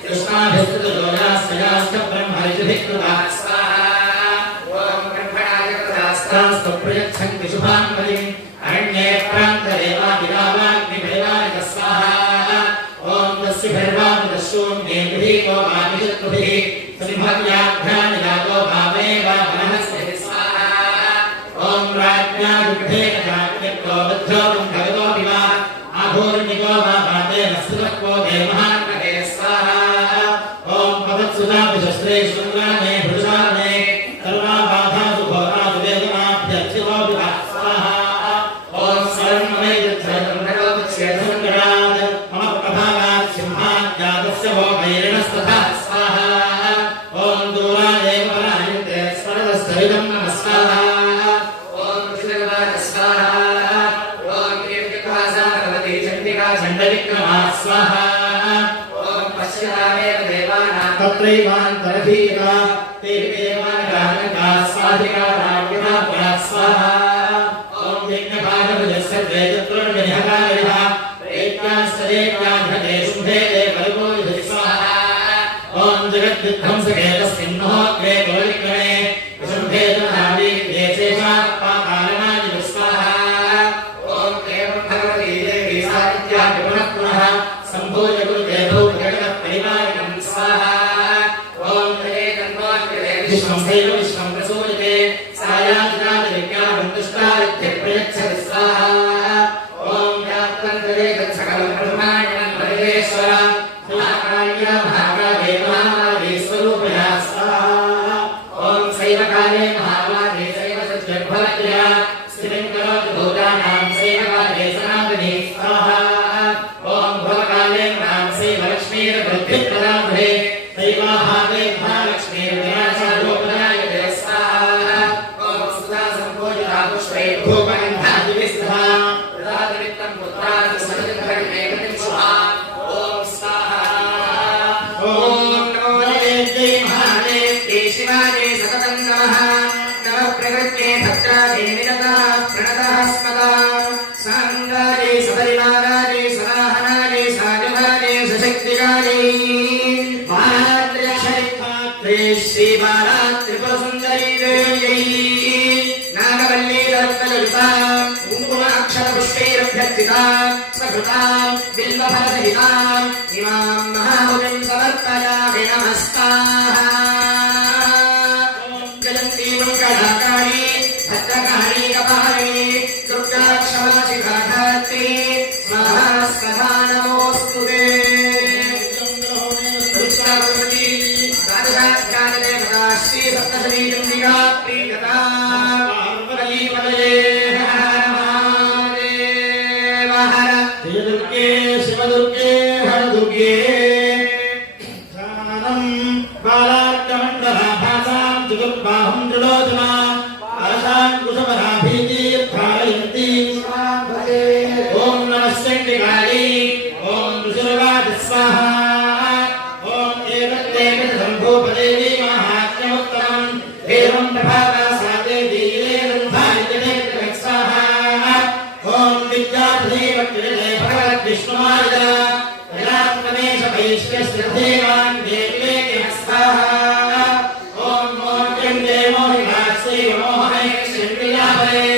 कृष्णाभिस्तुतयोजास्तयाश्च ब्रह्मर्षिभिः कृताः स्वाहा ॐ ब्रह्मणाय कृतास्तास्तु प्रयच्छन्ति शुभां बलिम् अरण्ये प्रान्तदेवादिगावाग्निभैवानिकः स्वाहा ॐ तस्य भैर्वामिदशून्ये विधिको वामिशत्रुभिः सविभव्याभ्यानिजातो भावेव वनहस्तिः स्वाहा ॐ राज्ञा दुग्धेकजाग्निको बद्धो भगवतो वा आभूर्णिको वा भातेन स्तुतक्वो देवहान्महे स्वाहा ॐ पवत्सुताभिशस्त्रे शृङ्गाने भुजाने सर्वाबाधासु घोरासु वेदनाभ्यर्थितो विवा स्वाहा ॐ सर्वमैर्धनं नरोपच्छेदसङ्कटात् मम प्रभावात् सिंहात् जातस्य वो वैरिणस्तथा स्वाहा ॐ दूरादेव परायन्ते स्मरतस्तरिदं नमः स्वाहा ॐ कृष्णगवाच स्वाहा ॐ कीर्तिभासा भगवती चण्डिका चण्डविक्रमा स्वाहा ॐ पश्यतामेव देवानां तत्रैवान्तरभीता ते देवानां स्वाधिका राज्ञा स्वाहा ॐ यज्ञभागवजस्य द्वैतत्रोर्जनिहकारिः प्रेत्यास्तदेव्याघ्रते शुम्भे देवल्पो युधि स्वाहा ॐ जगद्विध्वंसके तस्मिन्नोऽग्रे कुलविक्रमे विशुम्भे तनादि देशेशात्पातालनादि स्वाहा ॐ एवं भगवती देवी साहित्यापि पुनः पुनः सम्भूय गुरुते भूतजगत्परिवारिकं स्वाहा ॐ तये तन्वाग्रे विश्वं सैव विश्वं प्रसूयते सायादिनादिविज्ञानबन्धुष्टादित्य प्रयच्छति स्वाहा ॐ व्याप्तन्तरे तत्सकलं ब्रह्माण्डं परमेश्वर महाकाल्या महाकाले महामारीस्वरूपिणा स्वाहा ॐ सैवकाले महामारी सैव सत्यभवत्या स्थितिं करोति भूतानां सैवकाले सनातनी स्वाहा ॐ भवकाले मां सैव लक्ष्मीर्वृद्धिप्रदाभे सैवाहावे महालक्ष्मीर्विनाशादोपदायते स्वाहा ॐ सुधा सम्पूजिता पुष्पैः भूपगन्धादिभिस्तः प्रदातवित्तं पुत्रात् समजन्धर्मेकतिं शुभा ॐ स्वाहा ॐ नमो देव्यै महादेव्यै शिवायै सततं नमः नमः प्रकृत्यै भद्रायै निरतः प्रणतः स्मदा सानन्दायै सपरिवारायै सदाहनायै साजभायै सशक्तिकायै महात्र्यक्षरित्रे श्रीबाला त्रिपुरसुन्दरी देव्यै नागवल्ली दत्तललिता कुङ्कुमाक्षरपुष्पैरभ्यर्चिता सकृतां बिल्वफलसहिताम् इमां महामुनिं समर्पयामि नमस्ताः जयन्ती मङ्गलाकाली भद्रकाली कपालिनी दुर्गा क्षमा शिखाधात्री स्वाहा स्वधा नमोऽस्तु ते दुष्टाभगवती द्वादशाध्यायदेवता श्री सप्तशती चण्डिका प्रीयता पार्वतीपतये दुर्गे शिवदुर्गे हरदुर्गे बालार्कमण्डलाभासां चतुर्बाहुं त्रिलोचना देवान् देवी स्वाहा ओम मोर्कण्डे मोहिनास्ते मोहने श्रीयावरे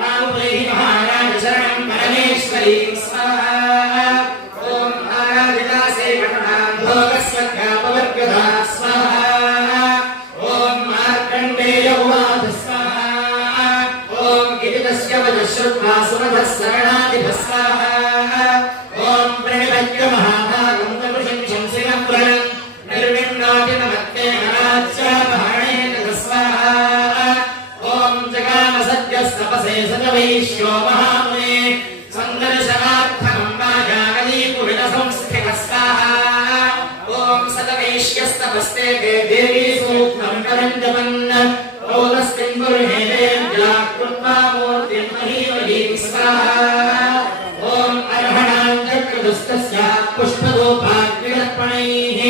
रामपुरी महाराज शरणं परमेश्वरी स्वाहा ओम आराधिता से घटनां भोगस्य कापवर्गदा स्वाहा ओम मार्कण्डेय उवाच स्वाहा ओम गिरितस्य वजश्रुत्वा सुरभः शरणादिभः स्वाहा ओम प्रणिपत्य महाभागं तमुषं शंसिनं प्रणं निर्विण्णादिनमत्ते नराच्चापहरणेन स्वाहा ओम जगामसद्यस्तपसे सजवैश्यो महामुने सन्दर्शनार्थमम्बाजागलीपुरितसंस्थितः स्वाहा ओम सदवैश्यस्तपस्ते देवी सूक्तं परञ्जपन् ओदस्तिङ्गुर्हेदेव्या कृत्वा मूर्तिं महीमहीं स्वाहा ओम अर्हणाञ्चक्रदुस्तस्य पुष्पधूपाग्निदर्पणैः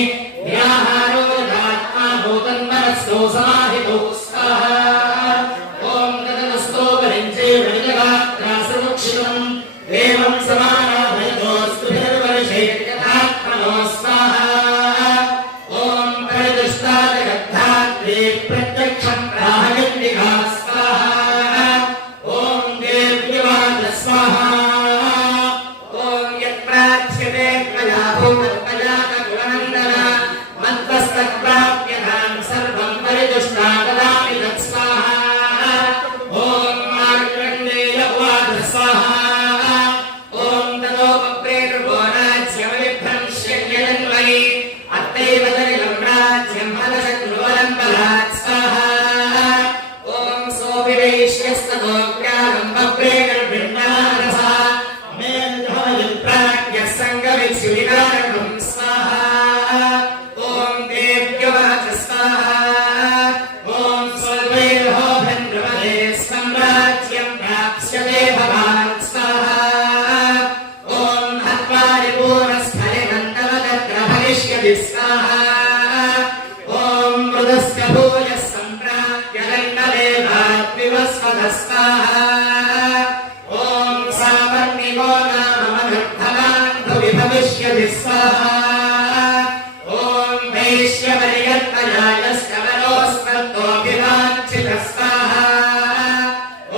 व्याहारो ददात्मा भूतन्मनस्थो समाहितो स्वाहा ओम तदनस्तो परिञ्चे वनिजगात्रासमुक्षितम् एवं समानाभयतोऽस्तु भिर्वर्षे यथात्मनो स्वाहा ओम परिदुष्टा जगद्धात्रे प्रत्यक्षं प्राहयन्तिका स्वाहा ओम देव्यवाद स्वाहा ओम यत्प्रार्थ्यते त्वया भूतत्वजातगुणनन्दन मत्तस्तत्प्राप्यतां सर्वं परिदुष्टा ददामि तत् स्वाहा ओम मार्कण्डेय उवाच स्वाहा ओम तदोपप्रेतृपो राज्यमविभ्रंश्यन्यजन्मनि अत्रैव तदिदं राज्यं हतशत्रुवलं बलात् स्वाहा ओम सोऽभिवैश्यस्ततोऽग्रामं बभ्रेतर्भिन्नारसः मेधोयत्प्राज्ञः सङ्गमित्युविकारकं स्वाहा ओम देव्यवाच स्वाहा ओम स्वल्पैर्होभन्द्रपदे सम्राज्यं प्राप्स्यते भवान् स्वाहा ओम हत्वारिपूर्णस्खलिनन्दवदत्र भविष्यति स्वाहा ओम मृदस्य भूयः सम्प्राप्य दण्डदेवाद्विवस्वतः स्वाहा ओम सावर्णिको नाम मनर्थवान् भुवि भविष्यति स्वाहा ओम वैश्यवर्यत्तयायस्कवरोऽस्मत्तोऽभिवाञ्छितः स्वाहा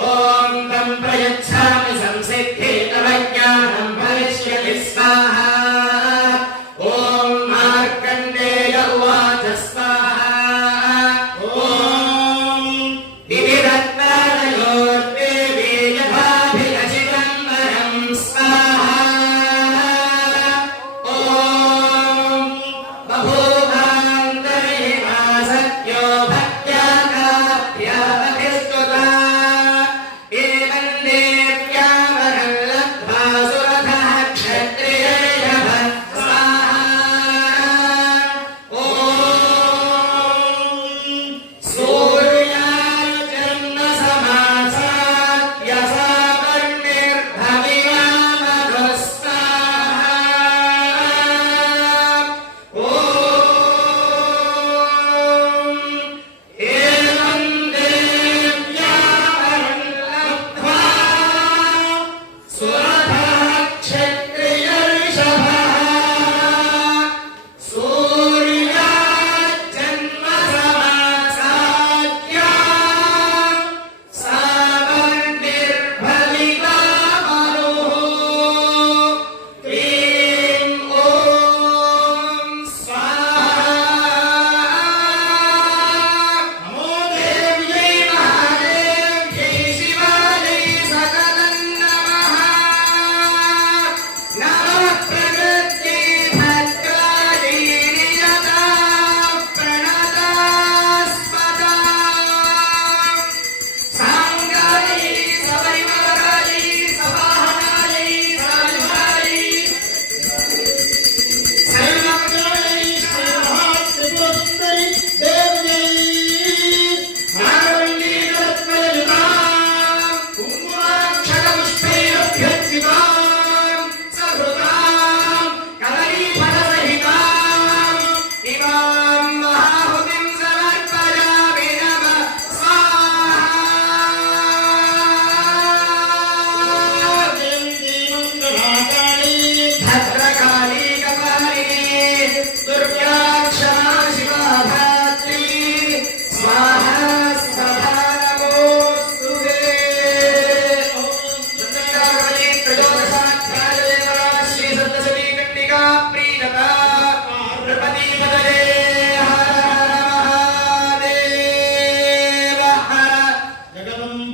ओम तं प्रयच्छामि संसिद्धे तव ज्ञानं भविष्यति स्वाहा ओम मार्कण्डेय उवाच स्वाहा ओम दिविरत्नालयोर्वे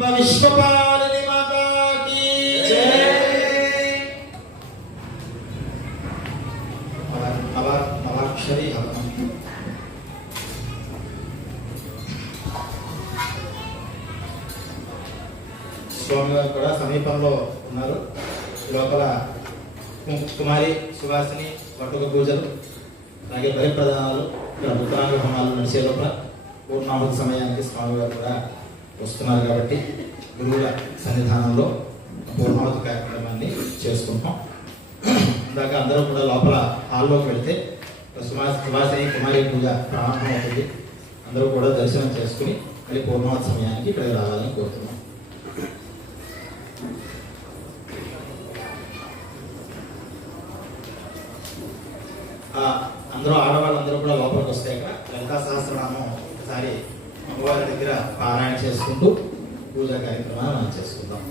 విశ్వపాలిని మాతాకి నవాక్షరి హవనం. స్వామివారు కూడా సమీపంలో ఉన్నారు. లోపల కుమారి సువాసిని వటుక పూజలు అలాగే బలిప్రదానాలు ఇక్కడ ఉత్తరాంగ హోమాలు నడిచే లోపల పూర్ణాహుతి సమయానికి స్వామివారు కూడా వస్తున్నారు కాబట్టి గురువుల సన్నిధానంలో పూర్ణాహుతి కార్యక్రమాన్ని చేసుకుంటాం. ఇందాక అందరూ కూడా లోపల హాల్లోకి వెళ్తే సువాసిని కుమారి పూజ ప్రారంభం అవుతుంది. అందరూ కూడా దర్శనం చేసుకుని మళ్ళీ పూర్ణాహుతి సమయానికి ఇక్కడికి రావాలని కోరుతున్నాం. అందరూ ఆడవాళ్ళందరూ కూడా లోపలికి వస్తాక లలితా సహస్రనామం ఒకసారి అమ్మవారి దగ్గర పారాయణ చేసుకుంటూ పూజా కార్యక్రమాన్ని మనం చేసుకుందాం.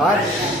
Vai.